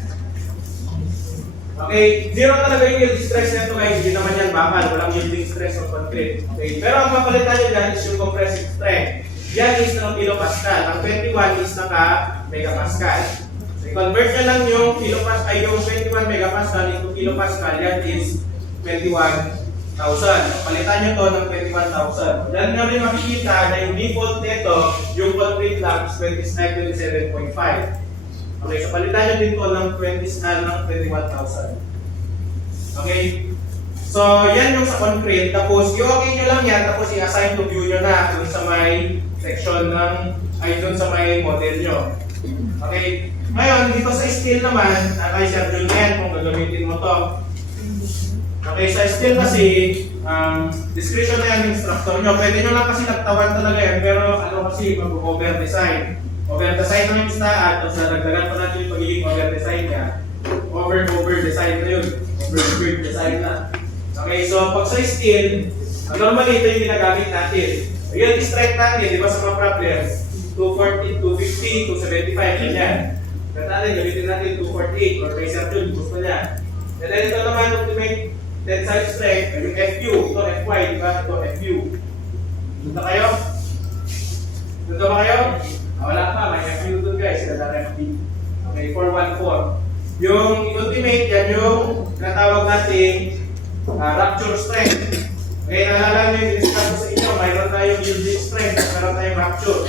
Okay, zero talaga yung yield stress nito guys, hindi naman yan bakal, walang yielding stress of concrete. Okay, pero ang mapalitan nyo dyan is yung compressive strength. Yan is ng kilopascal, ang 21 is naka megapascal. So, convert nyo lang yung kilopascal, ay yung 21 megapascal into kilopascal, yan is 21 Palitan nyo to ng 21,000. Yan nyo rin makikita na yung default nito, yung concrete lang is 27.5. Okay, so palitan nyo din to ng 21,000. Okay? So, yan yung sa concrete. Tapos, i-okay nyo lang yan, tapos i-assign to view nyo na dun sa may section ng, dun sa may model nyo. Okay? Ngayon, dito sa steel naman, kay Sir Jun yan kung gagamitin mo to. Okay, sa steel kasi, description na yan yung structure nyo. Pwede nyo lang kasi nagtawan talaga yan, pero ano kasi, mag-over-design. Over-design na yung istaan, tapos nadagdagan pa natin yung pagiging over-design niya. Over-design na yun. Over-design na. Okay, so pag sa steel, normally ito yung ginagamit natin. Yun, strike natin, di ba sa mga problems? 240, 250, 275, ganyan. Natin, gamitin natin 248 or Racer June, gusto niya. And then ito naman, ultimate tensile strength, yung FU, ito FY, di ba? Ito FU. Punta kayo? Punta ba kayo? Wala pa, may FU doon guys, kaya FB. Okay, 414. Yung ultimate, yan yung natawag natin rupture strength. Okay, naalala nyo yung discuss ko sa inyo, mayroon tayong yielding strength, mayroon tayong rupture.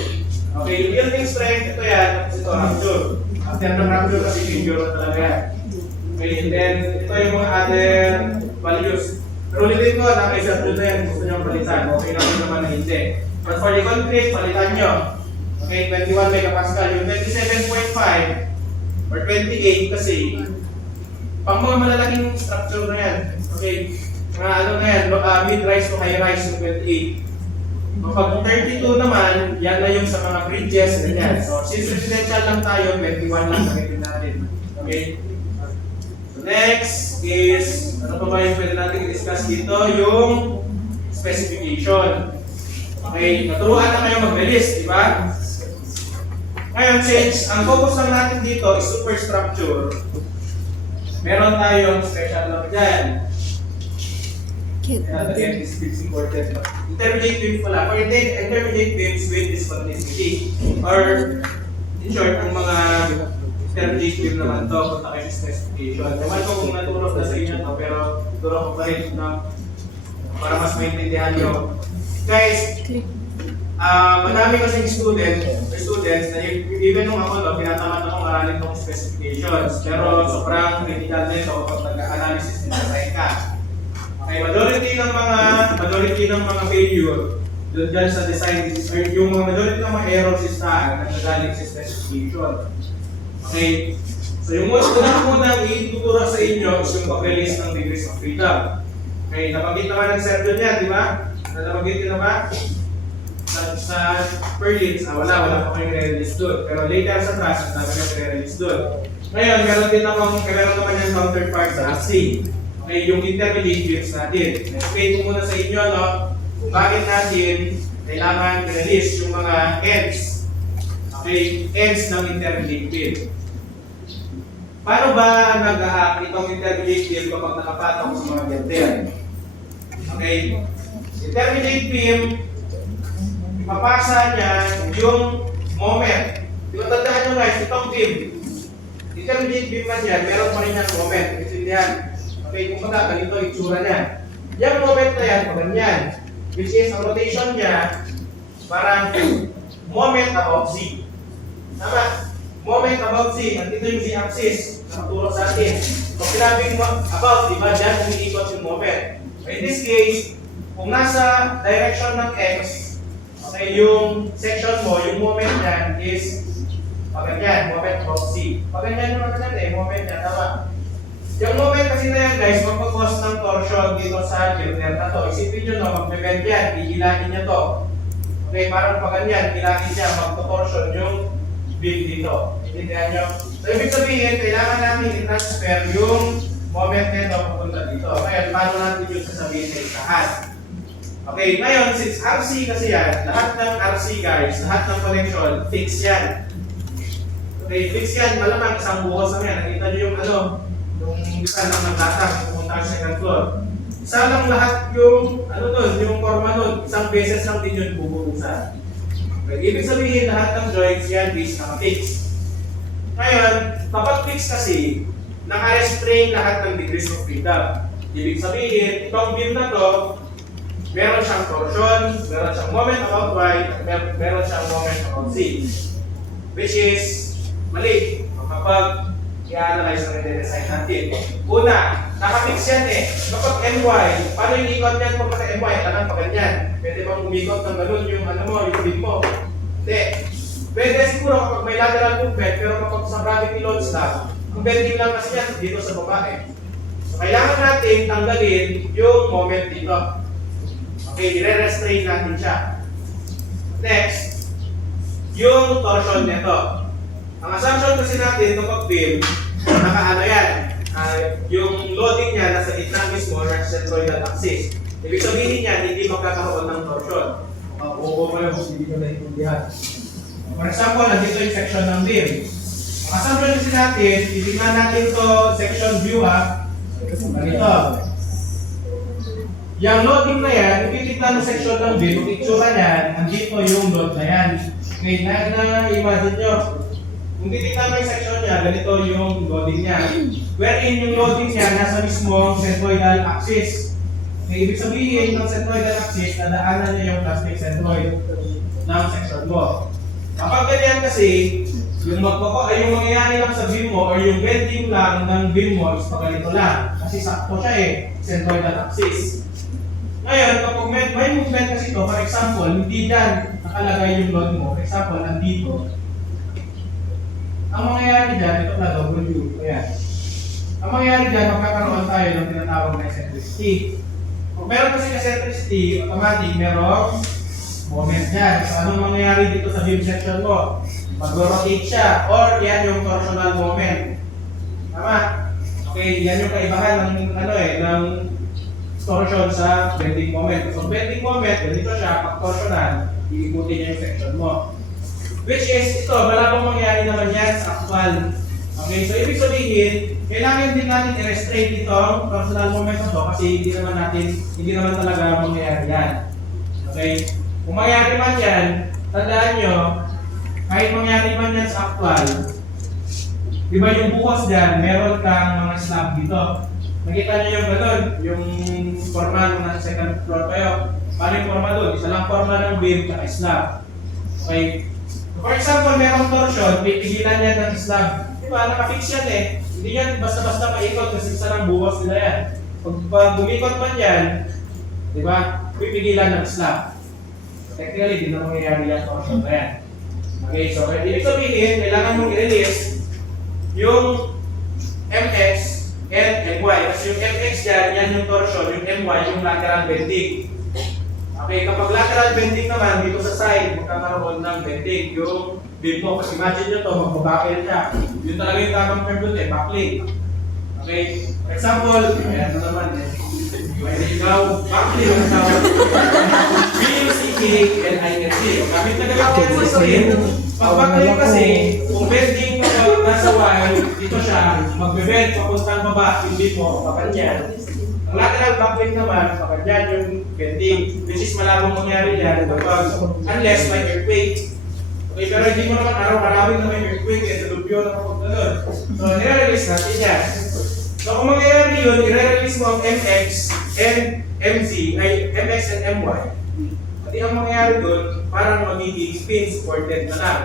Okay, yung yielding strength, ito yan, tapos ito rupture. After ng rupture kasi figure talaga yan. Okay, and then ito yung mga other values. Pero ulitin ko, naka-isang doon na yan, gusto nyo palitan. Okay naman na hindi. But for the concrete, palitan nyo. Okay, 21 megapascal. Yung 27.5 or 28 kasi, pang mga malalaking structure na yan. Okay, mga ano na yan, mid-rise to high-rise yung 28. Kapag 32 naman, yan na yung sa mga bridges, ganyan. So, since residential lang tayo, 21 lang gamitin natin. Okay? So, next is, ano pa ba yung pwede natin i-discuss dito? Yung specification. Okay, naturuan na kayo mag-release, di ba? Ngayon, since ang focus lang natin dito is superstructure, meron tayong special lang dyan. Intermediate beams pala. For intermediate beams with discontinuity. Or, in short, ang mga intermediate beam naman to, punta kayo sa specification. Naman ko kung naturo na sa inyo to, pero turo ko pa rin na para mas maintindihan nyo. Guys, madami kasing students na even nung ako no, pinatamad akong aralin itong specifications. Pero sobrang critical nito kapag nag-analysis ng design ka. Okay, majority ng mga failure doon dyan sa design, yung majority ng mga errors is nagagaling sa specification. Okay, so yung unang ituturo sa inyo is yung pag-release ng degrees of freedom. Okay, nabanggit naman ng Sir John yan, di ba? Nabanggit na ba? Sa Perlins, wala pa kayong re-release doon. Pero later sa class, naman yung re-release doon. Ngayon, meron naman yung counterpart sa RC. Okay, yung intermediate beams natin. Explain ko muna sa inyo, no? Kung bakit natin kailangan i-release yung mga ends. Okay, ends ng intermediate beam. Paano ba nag-a-act itong intermediate beam kapag nakapatong sa mga gantel? Okay, intermediate beam, mapasa niya yung moment. Yung tandaan nyo guys, itong beam, intermediate beam man yan, meron pa rin yung moment. Intindihan. Okay, kung baga, ganito yung itsura niya. Yung moment na yan, ganyan. Which is, ang rotation niya, parang moment above Z. Tama? Moment above Z. At ito yung Z-axis. Nakaturo sa atin. Kung sinabing above, di ba, dyan umiikot yung moment. In this case, kung nasa direction ng X, okay, yung section mo, yung moment niyan is paganyan, moment above Z. Paganyan yung natin moment niya, tama? Yung moment kasi na yan guys, magpapos ng torsion dito sa girder na to. Isipin nyo no, magbe-bend yan, ihilahin nyo to. Okay, parang paganyan, hilahin niya, magpo-torsion yung beam dito. Intindihan nyo? So, ibig sabihin, kailangan namin i-transfer yung moment nito papunta dito. Ngayon, paano natin yung sasabihin sa isahan? Okay, ngayon, since RC kasi yan, lahat ng RC guys, lahat ng connection, fix yan. Okay, fix yan, malamang isang buhos lang yan. Nakita nyo yung yung isa lang ng latang, pumunta sa second floor. Isa lang lahat yung, yung forma nun, isang beses lang din yun bubuhusan. Okay, ibig sabihin lahat ng joints yan is naka-fix. Ngayon, kapag fix kasi, naka-restrain lahat ng degrees of freedom. Ibig sabihin, itong beam na to, meron siyang torsion, meron siyang moment about Y, at meron siyang moment about Z. Which is mali kapag i-analyze na i-design natin. Una, nakafix yan eh. Kapag MY, paano yung ikot yan kung pati MY? Kailangan pa ganyan. Pwede bang umikot ng ganun yung ano mo, yung beam mo? Hindi. Pwede siguro kapag may lateral movement, pero kapag sa gravity loads lang, ang bending lang kasi yan dito sa babae. So, kailangan natin tanggalin yung moment dito. Okay, i-restrain natin siya. Next, yung torsion nito. Ang assumption kasi natin kapag beam, nakaano yan, yung loading niya nasa gitna mismo ng centroidal axis. Ibig sabihin niya, hindi magkakaroon ng torsion. Makukuha ko yung hindi ko naiintindihan. For example, nandito yung section ng beam. Ang assumption kasi natin, titignan natin to section view ha. Ganito. Yung loading na yan, yung titignan ng section ng beam, yung itsura niyan, andito yung load na yan. Okay, na-imagine nyo. Kung titignan mo yung section niya, ganito yung loading niya. Wherein yung loading niya nasa mismong centroidal axis. Okay, ibig sabihin ng centroidal axis, nadaanan niya yung plastic centroid ng section mo. Kapag ganyan kasi, yung mangyayari lang sa beam mo or yung bending lang ng beam mo is paganito lang. Kasi sakto siya eh, centroidal axis. Ngayon, kapag may movement kasi ito, for example, hindi dyan nakalagay yung load mo. For example, nandito. Ang mangyayari dyan, ito na W. Ayan. Ang mangyayari dyan, magkakaroon tayo ng tinatawag na eccentricity. Kung meron kasi eccentricity, automatic merong moment dyan. So, anong mangyayari dito sa beam section mo? Mag-rotate siya, or yan yung torsional moment. Tama? Okay, yan yung kaibahan ng ng torsion sa bending moment. So, bending moment, ganito siya, pag torsional, iikutin niya yung section mo. Which is, ito, malabang mangyayari naman yan sa actual. Okay, so ibig sabihin, kailangan din natin i-restrain itong torsional moment na to kasi hindi naman talaga mangyayari yan. Okay, kung mangyayari man yan, tandaan nyo, kahit mangyayari man yan sa actual, di ba yung bukas dyan, meron kang mga slab dito. Nakita nyo yung gano'n, yung forma nung nasa second floor kayo. Paano yung forma doon? Isa lang forma ng beam at slab. Okay, for example, merong torsion, pipigilan yan ng slab. Diba, nakafix yan eh. Hindi yan basta-basta maikot kasi isa lang buwas nila yan. Pag bumikot man yan, diba, pipigilan ng slab. Technically, di na mangyayari yan torsion na yan. Okay, so ibig sabihin, kailangan mong i-release yung MX and MY. Kasi yung MX dyan, yan yung torsion, yung MY, yung lateral bending. Okay, kapag lateral bending naman, dito sa side, magkakaroon ng bending yung beam mo. Kasi imagine nyo to, magbabakel siya. Yun talaga yung tamang term doon eh, backling. Okay, for example, ayan na naman eh. Pwede ikaw, backling yung tawag. BUCK and INC. Gamit na gagawin mo sa pag backling kasi, kung bending nasa Y, dito siya, magbe-bend, papuntang baba, yung beam mo, papanyan. Ang lateral backling naman, kapag dyan yung bending, which is malabang mangyari dyan kapag unless may earthquake. Okay, pero hindi mo naman araw-arawin na may earthquake, eh, dalubyo na kapag ganun. So, nire-release natin yan. So, kung mangyayari yun, i-release mo ang MX and MZ, ay MX and MY. At ang mangyayari dun, parang magiging spin supported na lang.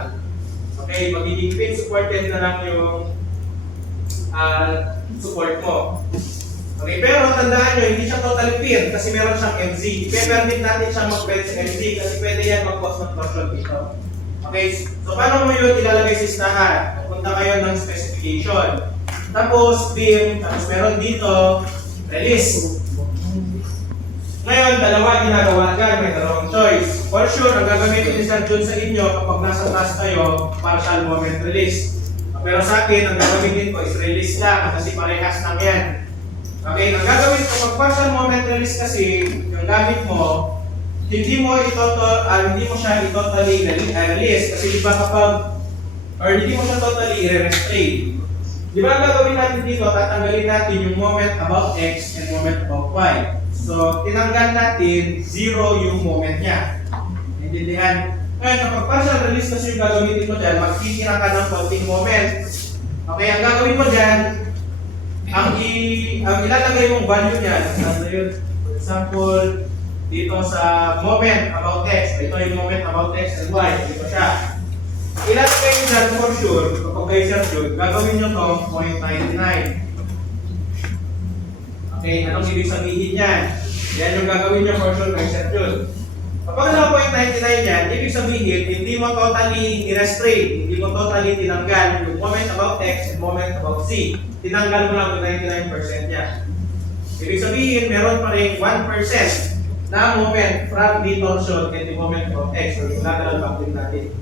Okay, magiging spin supported na lang yung support mo. Okay, pero tandaan nyo, hindi siya totally pin kasi meron siyang MZ. I-permit natin siyang mag-bend sa MZ kasi pwede yan mag-cause ng torsion dito. Okay, so paano mo yun ilalagay sa listahan? Punta kayo ng specification. Tapos beam, tapos meron dito, release. Ngayon, dalawa ginagawa dyan, may dalawang choice. For sure, ang gagamitin ni Sir Jun sa inyo kapag nasa taas kayo, partial moment release. Pero sa akin, ang gagamitin ko is release lang kasi parehas lang yan. Okay, ang gagawin ko pag partial moment release kasi, yung gamit mo, hindi mo siya totally release kasi di ba kapag hindi mo siya totally i-restrain. Di ba ang gagawin natin dito, tatanggalin natin yung moment about X and moment about Y. So, tinanggal natin 0 yung moment niya. Naintindihan? Ngayon, kapag partial release kasi yung gagawin mo dyan, magtitira ka ng konting moment. Okay, ang gagawin mo dyan, ang ilalagay mong value niyan, ano yun? For example, dito sa moment about x, ito yung moment about x and y, dito siya. Ilalagay nyo dyan for sure, kapag kayo search yun, gagawin nyo itong 0.99. Okay, anong ibig sabihin yan? Yan yung gagawin nyo for sure kayo search yun. Kapag ano 0.99 yan, ibig sabihin, hindi mo totally i-restrain, hindi mo totally tinanggal yung moment about x and moment about z. Tinanggal mo lang yung 99% niya. Ibig sabihin, meron pa rin 1% na moment from distortion and the moment of x or yung lateral backward natin.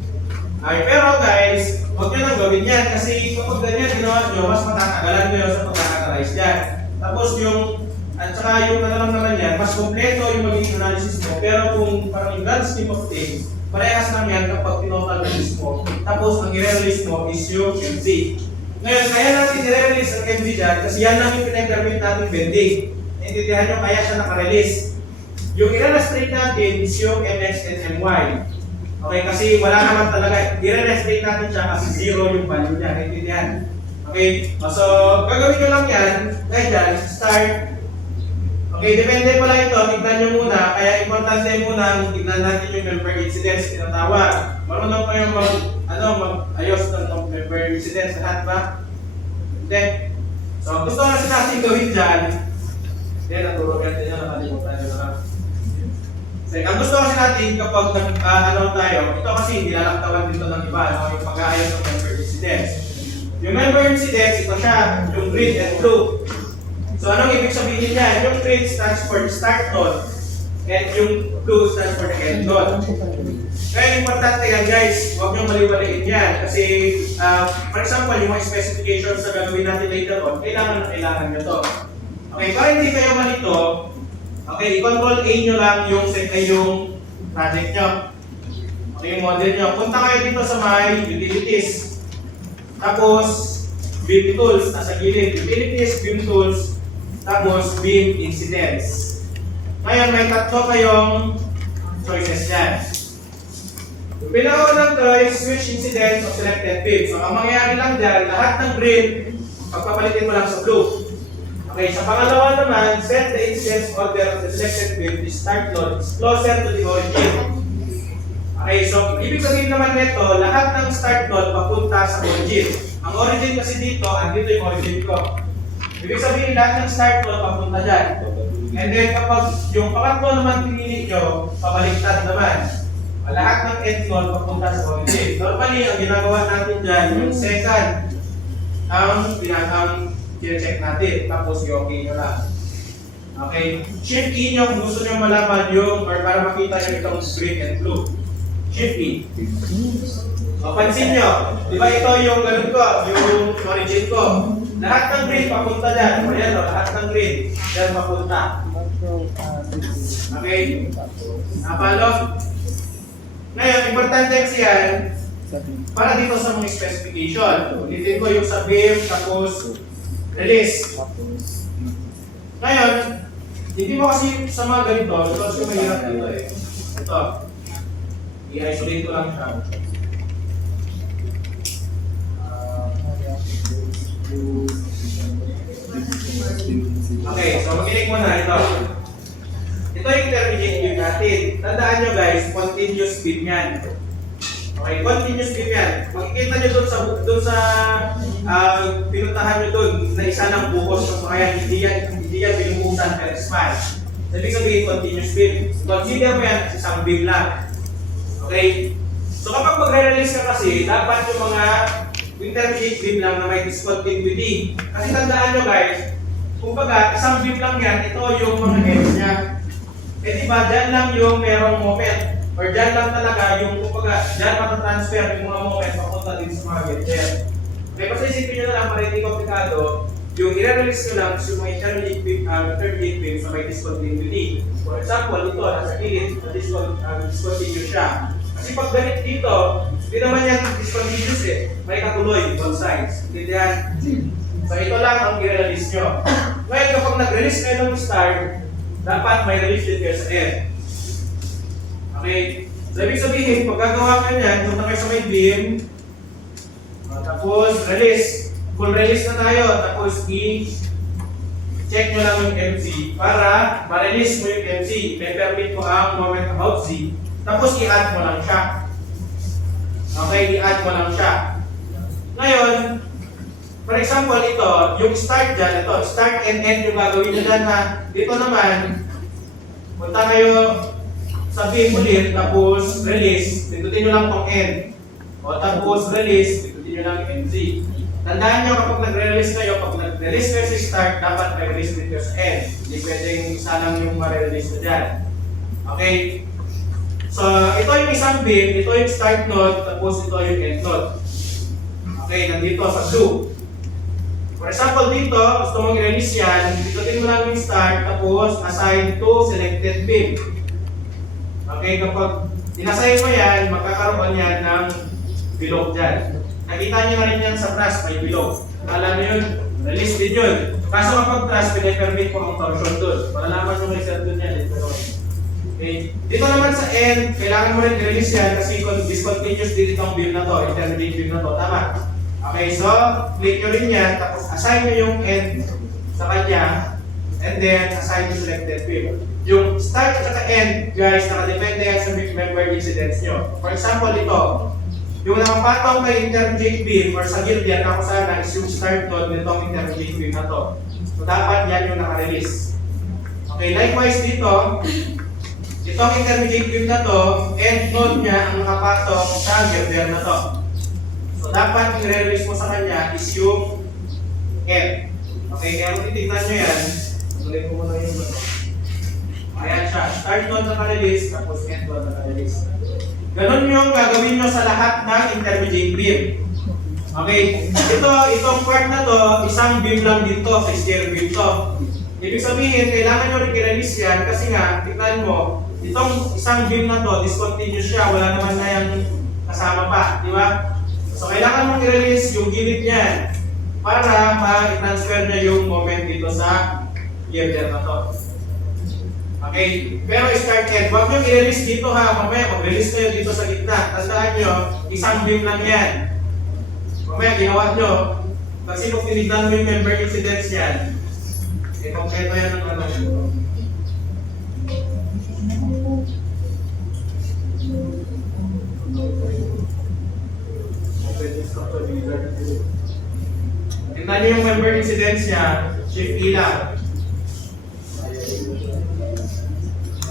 Okay, pero guys, huwag nyo nang gawin yan kasi kapag ganyan ginawa nyo, mas matatagalan nyo sa pagkakatalize dyan. Tapos yung, at saka yung ano lang naman yan, mas kompleto yung magiging analysis mo. Pero kung parang yung grand scheme of things, parehas lang yan kapag tinotal release mo. Tapos ang i-release mo is yung MZ. Ngayon, kaya natin i-release ang MZ dyan kasi yan lang yung pinag-permit natin bending. Intindihan nyo, kaya siya naka-release. Yung i-restrict natin is yung MX and MY. Okay, kasi wala naman talaga. I-restrict natin siya kasi zero yung value niya. Intindihan. Okay, so gagawin nyo lang yan. Ngayon dyan, start. Okay, depende pala ito. Tignan nyo muna. Kaya importante muna tignan natin yung member incidence tinatawag. Marunong kayo mag-ayos ng member incidence. Lahat ba? Okay. So, gusto na natin gawin dyan. Then, naturo natin yan. Nakalimutan nyo na. Ang gusto kasi natin kapag tayo, ito kasi nilalaktawan dito ng iba, yung pag-aayos ng member incidence. Yung member incidence, ito siya, yung green and blue. So anong ibig sabihin niya? Yung green stands for the start node, and yung blue stands for the end node. Kaya importante yan guys, huwag nyo maliwaliin yan. Kasi, for example, yung mga specifications na gagawin natin later on, kailangan nyo to. Okay, para hindi kayo malito, okay, i-control A nyo lang yung project nyo. Okay, yung model nyo. Punta kayo dito sa may utilities. Tapos, beam tools, nasa gilid. Utilities, beam tools, tapos beam incidence. Ngayon, may tatlo kayong choices dyan. Yung pinakaunang choice, switch incidence of selected beam. So, ang mangyayari lang dyan, lahat ng green, pagpapalitin mo lang sa blue. Okay, sa pangalawa naman, set the incidence order of the selected beam, the start node is closer to the origin. Okay, so ibig sabihin naman nito, lahat ng start node papunta sa origin. Ang origin kasi dito, andito yung origin ko. Ibig sabihin lahat ng start node papunta dyan. And then kapag yung pangatlo naman pinili nyo, pabaliktad naman. Lahat ng end node papunta sa origin. Normally, ang ginagawa natin dyan, yung second, ang check natin, tapos i-okay nyo lang. Okay? Shift key nyo kung gusto nyo malaman yung, or para makita nyo itong green and blue. Shift key. So, pansin nyo, di ba ito yung ganun ko, yung origin ko. Lahat ng green papunta dyan. Ayan o, lahat ng green dyan papunta. Okay? Napalo? Ngayon, importante kasi yan, para dito sa mga specification. Ulitin ko yung sa beam, tapos release. Ngayon, hindi mo kasi sa mga ganito, kasi mahirap dito eh. Ito. I-isolate ko lang siya. Okay, so makinig muna ito. Ito yung intermediate beam natin. Tandaan nyo guys, continuous beam yan. Okay, continuous beam yan. Makikita nyo dun sa pinuntahan nyo dun na isa ng buhos ng mga yan, hindi yan binuhusan per span. Sabi sabihin continuous beam. Consider mo yan isang beam lang. Okay? So kapag magre-release ka kasi, dapat yung mga intermediate beam lang na may discontinuity. Kasi tandaan nyo guys, kumbaga isang beam lang yan, ito yung mga edge niya. Eh diba, dyan lang yung merong moment. Or dyan lang talaga yung, kumbaga, dyan matatransfer yung mga moment papunta din sa mga gadget. May pasisipin nyo na lang, para hindi komplikado, yung i-release nyo lang is yung mga intermediate beam sa may discontinuity. For example, ito, nasa gilid, discontinuous siya. Kasi pag ganit dito, hindi naman yan discontinuous eh. May katuloy, both sides. Intindihan? So ito lang ang i-release nyo. Ngayon, kapag nag-release kayo ng start, dapat may release din kayo sa end. Okay? So, ibig sabihin, pag gagawa kayo yan, punta kayo sa may beam, tapos release. Full release na tayo, tapos check nyo lang yung MC para ma-release mo yung MC. May permit mo ang moment about Z. Tapos i-add mo lang siya. Okay, i-add mo lang siya. Ngayon, for example, ito, yung start dyan, ito, start and end yung gagawin nyo dyan ha. Dito naman, punta kayo sa beam ulit, tapos release, pindutin nyo lang tong end. O tapos release, pindutin nyo lang yung NZ. Tandaan nyo kapag nag-release kayo, pag nag-release kayo sa start, dapat nag-release din kayo sa end. Hindi pwedeng isa lang yung ma-release na dyan. Okay? So, ito yung isang beam, ito yung start node, tapos ito yung end node. Okay, nandito sa blue. For example, dito, gusto mong i-release yan, pindutin mo lang yung start, tapos assign to selected beam. Okay, kapag inassign mo yan, magkakaroon yan ng bilog dyan. Nakita nyo na rin yan sa trust, may bilog. Alam nyo yun, release din yun. Kaso kapag trust, pinay-permit mo ang torsion doon. Malalaman nyo may set doon yan. Okay. Dito naman sa end, kailangan mo rin i-release yan kasi discontinuous din itong beam na to, intermediate beam na to. Tama? Okay, so click nyo rin yan, tapos assign nyo yung end sa kanya, and then assign to selected beam. Yung start at end, guys, nakadepende yan sa member incidence nyo. For example, ito, yung nakapatong kay intermediate beam or sa gilbyan na kung sana is yung start node nitong intermediate beam na to. So dapat yan yung naka-release. Okay, likewise dito, itong intermediate beam na to, end node niya ang nakapatong sa gilbyan na to. So dapat yung release mo sa kanya is yung end. Okay, kaya kung titignan nyo yan, ulit ko muna yung ano. Ayan siya, start node naka-release, tapos end node naka-release. Ganon yung gagawin nyo sa lahat ng intermediate beam. Okay, itong part na to, isang beam lang dito, sa steer beam to. Ibig sabihin, kailangan nyo rin i-release yan kasi nga, tignan mo, itong isang beam na to, discontinuous siya, wala naman na yung kasama pa, di ba? So, kailangan mong i-release yung gilid niyan para ma-transfer niya yung moment dito sa girder na to. Okay, pero start end, huwag nyo i-release dito ha, mamaya mag-release kayo dito sa gitna. Tandaan nyo, isang beam lang yan. Mamaya ginawa nyo, kasi kung tinignan mo yung member incidence yan, eh kompleto yan ng ano. Tingnan nyo yung member incidence niya, shift E lang.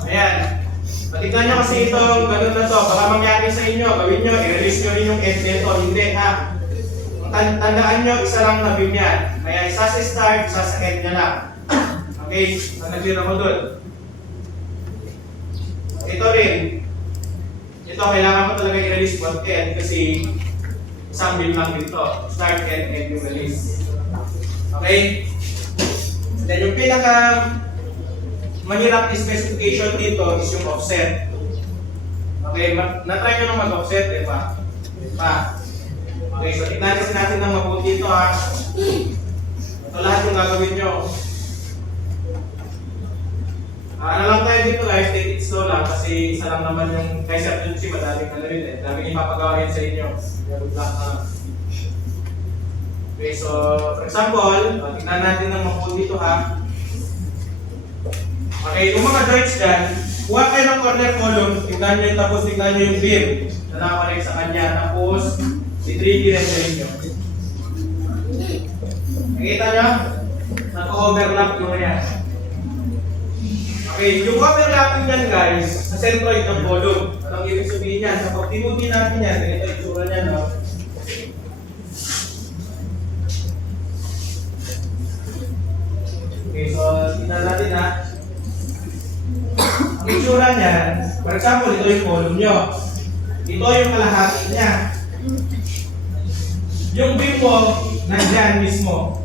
Ayan. Patignan nyo kasi itong ganun na to. Baka mangyari sa inyo, gawin nyo, i-release nyo rin yung end nito. Hindi ha. Tandaan nyo, isa lang na beam yan. Kaya isa sa start, isa sa end niya lang. Okay, nag-clear ako dun. Ito rin. Ito, kailangan mo talaga i-release both end kasi isang beam lang dito. Start, end yung release. Okay? Then yung pinaka mahirap specification dito is yung offset. Okay, na-try nyo nang mag-offset, di ba? Okay, so tignan kasi natin ng mabuti ito ha. Ito lahat yung gagawin nyo. Ano lang tayo dito guys, take it slow lang kasi isa lang naman yung kay Sir Tunsi, madaming ano rin eh. Daming ipapagawain sa inyo. Good luck na. Okay, so for example, tignan natin ng mabuti ito ha. Okay, yung mga joints dyan, kuha kayo ng corner column, tignan nyo tapos tignan nyo yung beam na nakakonect sa kanya, tapos i-3D rin nyo. Nakita nyo? Naka-overlap yung yan. Okay, yung overlapping yan guys, sa centroid ng column. Anong ibig sabihin yan? Kapag tinuti natin yan, ganito yung tsura niya, no? Okay, so tignan natin ha. Ang itsura niya, for example, ito yung column nyo. Ito yung kalahati niya. Yung beam mo, nandyan mismo.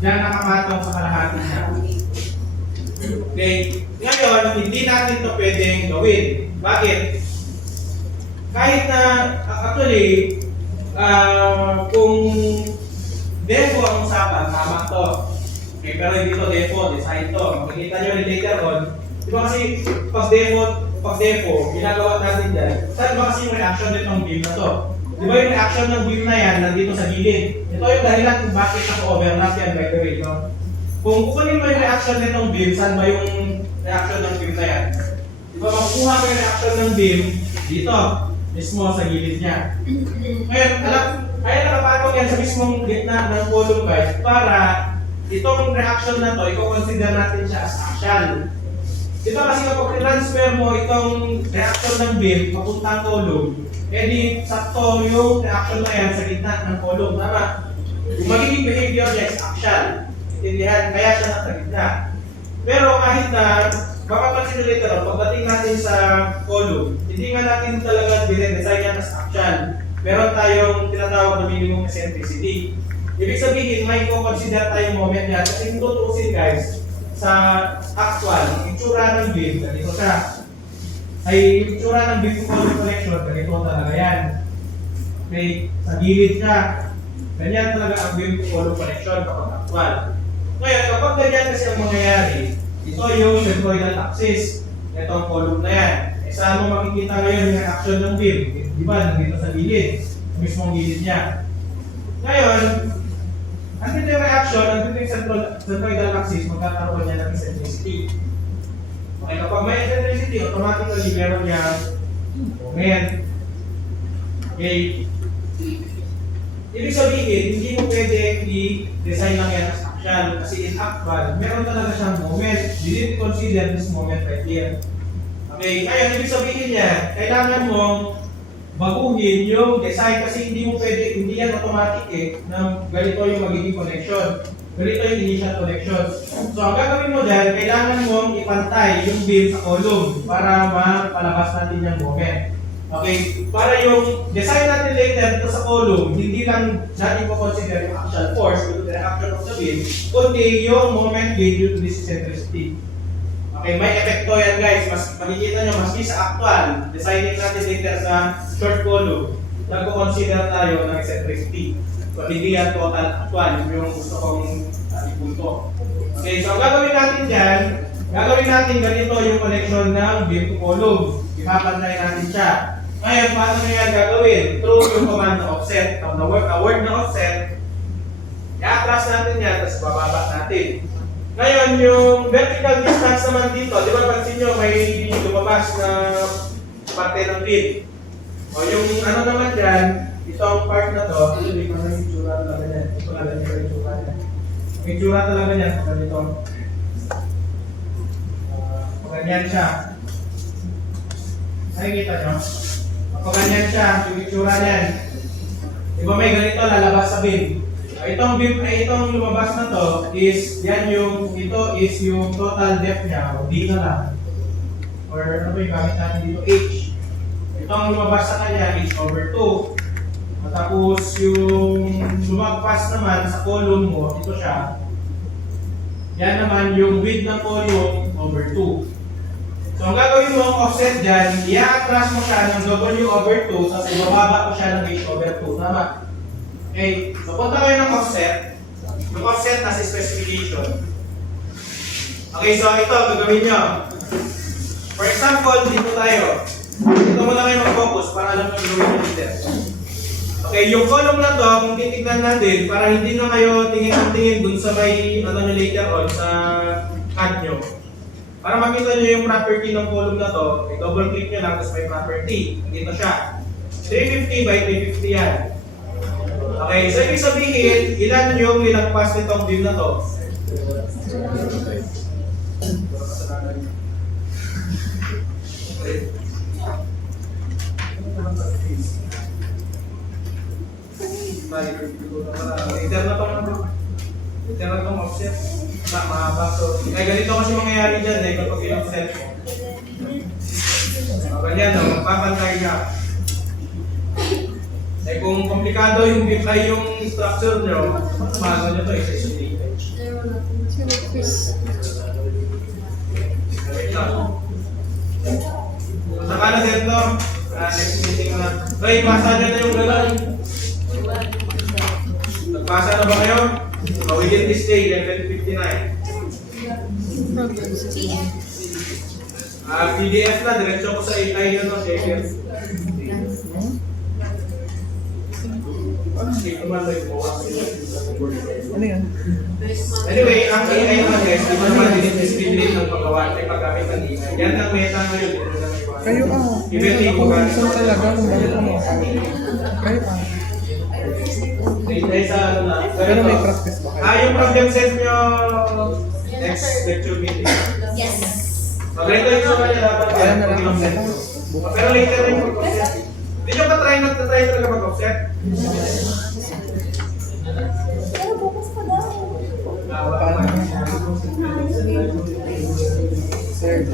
Diyan nakapatong sa kalahati niya. Okay. Ngayon, hindi natin ito pwedeng gawin. Bakit? Kahit na, actually, kung defo ang usapan, tama to. Okay, pero hindi to defo, design to. Makikita nyo rin later on. Di ba kasi pag defo, ginagawa natin dyan, saan ba kasi yung reaction nitong beam na to? Di ba yung reaction ng beam na yan, nandito sa gilid? Ito yung dahilan kung bakit naka-overlap yan, by the way, no? kung kukunin mo yung reaction nitong beam, saan ba yung reaction ng beam na yan? Di ba makukuha mo yung reaction ng beam dito, mismo sa gilid niya. Ngayon, kaya nakapatong yan sa mismong gitna ng column guys, para itong reaction na to, i-consider natin siya as axial. Di ba kasi kapag transfer mo itong reaction ng beam papuntang column, edi sakto yung reaction na yan sa gitna ng column, tama? Yung magiging behavior niya is axial. Intindihan, kaya siya nasa gitna. Pero kahit na, mapapansin nyo later, pagdating natin sa column, hindi nga natin talaga dinedesign yan as axial. Meron tayong tinatawag na minimum eccentricity. Ibig sabihin, may consider tayong moment yan. Kasi kung tutusin guys, sa actual, yung itsura ng beam, ganito siya. Ay, yung itsura ng beam column connection, ganito talaga yan. Okay, sa gilid siya. Ganyan talaga ang beam column connection kapag actual. Ngayon, kapag ganyan kasi ang mangyayari, ito yung centroidal axis. Ito ang column na yan. E saan mo makikita ngayon yung reaction ng beam? Di ba? Nandito sa gilid. Sa mismong gilid niya. Ngayon, andito yung reaction, andito yung centroidal axis, magkakaroon niya ng eccentricity. Okay, kapag may eccentricity, automatically meron niya moment. Okay. Ibig sabihin, hindi mo pwede i-design lang yan as axial kasi in actual, meron talaga siyang moment. You need to consider this moment right here. Okay, kaya ibig sabihin niya, kailangan mong baguhin yung design kasi hindi mo pwede, hindi yan automatic na ganito yung magiging connection. Ganito yung initial connection. So, ang gagawin mo dahil, kailangan mong ipantay yung beam sa column para mapalabas natin yung moment. Okay, para yung design natin later ito sa column, hindi lang natin consider yung actual force due to the reaction of the beam, kundi yung moment gain due to this eccentricity. Okay, may epekto yan guys. Mas makikita nyo, maski sa actual, designing natin later sa short column, nagko-consider tayo ng eccentricity. So, hindi yan total actual, yung gusto kong ipunto. Okay, so ang gagawin natin dyan, gagawin natin ganito yung connection ng beam to column. Ipapantay natin siya. Ngayon, paano nyo yan gagawin? Through yung command na offset. Ang word na offset, i-atras natin yan, tapos bababa natin. Ngayon, yung vertical distance naman dito, di ba pansin nyo, may lumabas na parte ng beam. O yung ano naman dyan, itong part na to, ito yung mga itsura talaga yan. Ito talaga yung itsura yan. Yung itsura talaga yan, ganito. Ganyan siya. Nakikita nyo? Kapag ganyan siya, yung itsura niyan. Diba may ganito lalabas sa beam. Itong beam ay itong lumabas na to is, yan yung, ito is yung total depth niya, o D na lang. Or ano ba yung gamit natin dito? H. Itong lumabas sa kanya, H over 2. At tapos yung lumagpas naman sa column mo, ito siya. Yan naman yung width ng column over 2. So, ang gagawin mo ang offset dyan, i-atras mo siya ng W over 2, tapos ibababa mo siya ng H over 2. Tama? Okay. So, punta kayo ng offset. Yung offset nasa specification. Okay, so ito, gagawin nyo. For example, dito tayo. Dito muna kayo mag-focus para alam nyo gagawin nyo dito. Okay, yung column na to, kung titignan natin, para hindi na kayo tingin-tingin dun sa may, ano nyo later on, sa CAD nyo. Para makita nyo yung property ng column na to, i-double click nyo lang, tapos may property. Dito siya. 350 by 350 yan. Okay, so ibig sabihin, ilan yung nilagpas nitong beam na to? Internet tong offset. Mahaba to. Ay, ganito kasi mangyayari dyan kapag in-offset mo. Ganyan, magpapantay ka. Eh kung komplikado yung beam ay yung structure nyo, mago nyo to, isa-isipin. Saka na dito, next meeting na. Ray, pasa nyo na yung gano'n. Nagpasa na ba kayo? Within this day, 11:59. PDF na, diretso ko sa AI yun, no? Check escape naman may bukas. Ano yan? Anyway, ang AI naman guys, di ba naman dinidiscriminate ng paggawa ay paggamit ng AI. Yan ang meta ngayon. Kayo ako minsan talaga kung bakit ano. Kayo Dahil sa ano na. Pero may practice ba kayo? Yung problem set nyo next lecture meeting. Yes. So, ganito yung sa kanya dapat Kaya na lang mag-offset. Pero later rin mag-offset. Hindi nyo pa try talaga mag-offset? Pero bukas pa daw. Paano? Sir,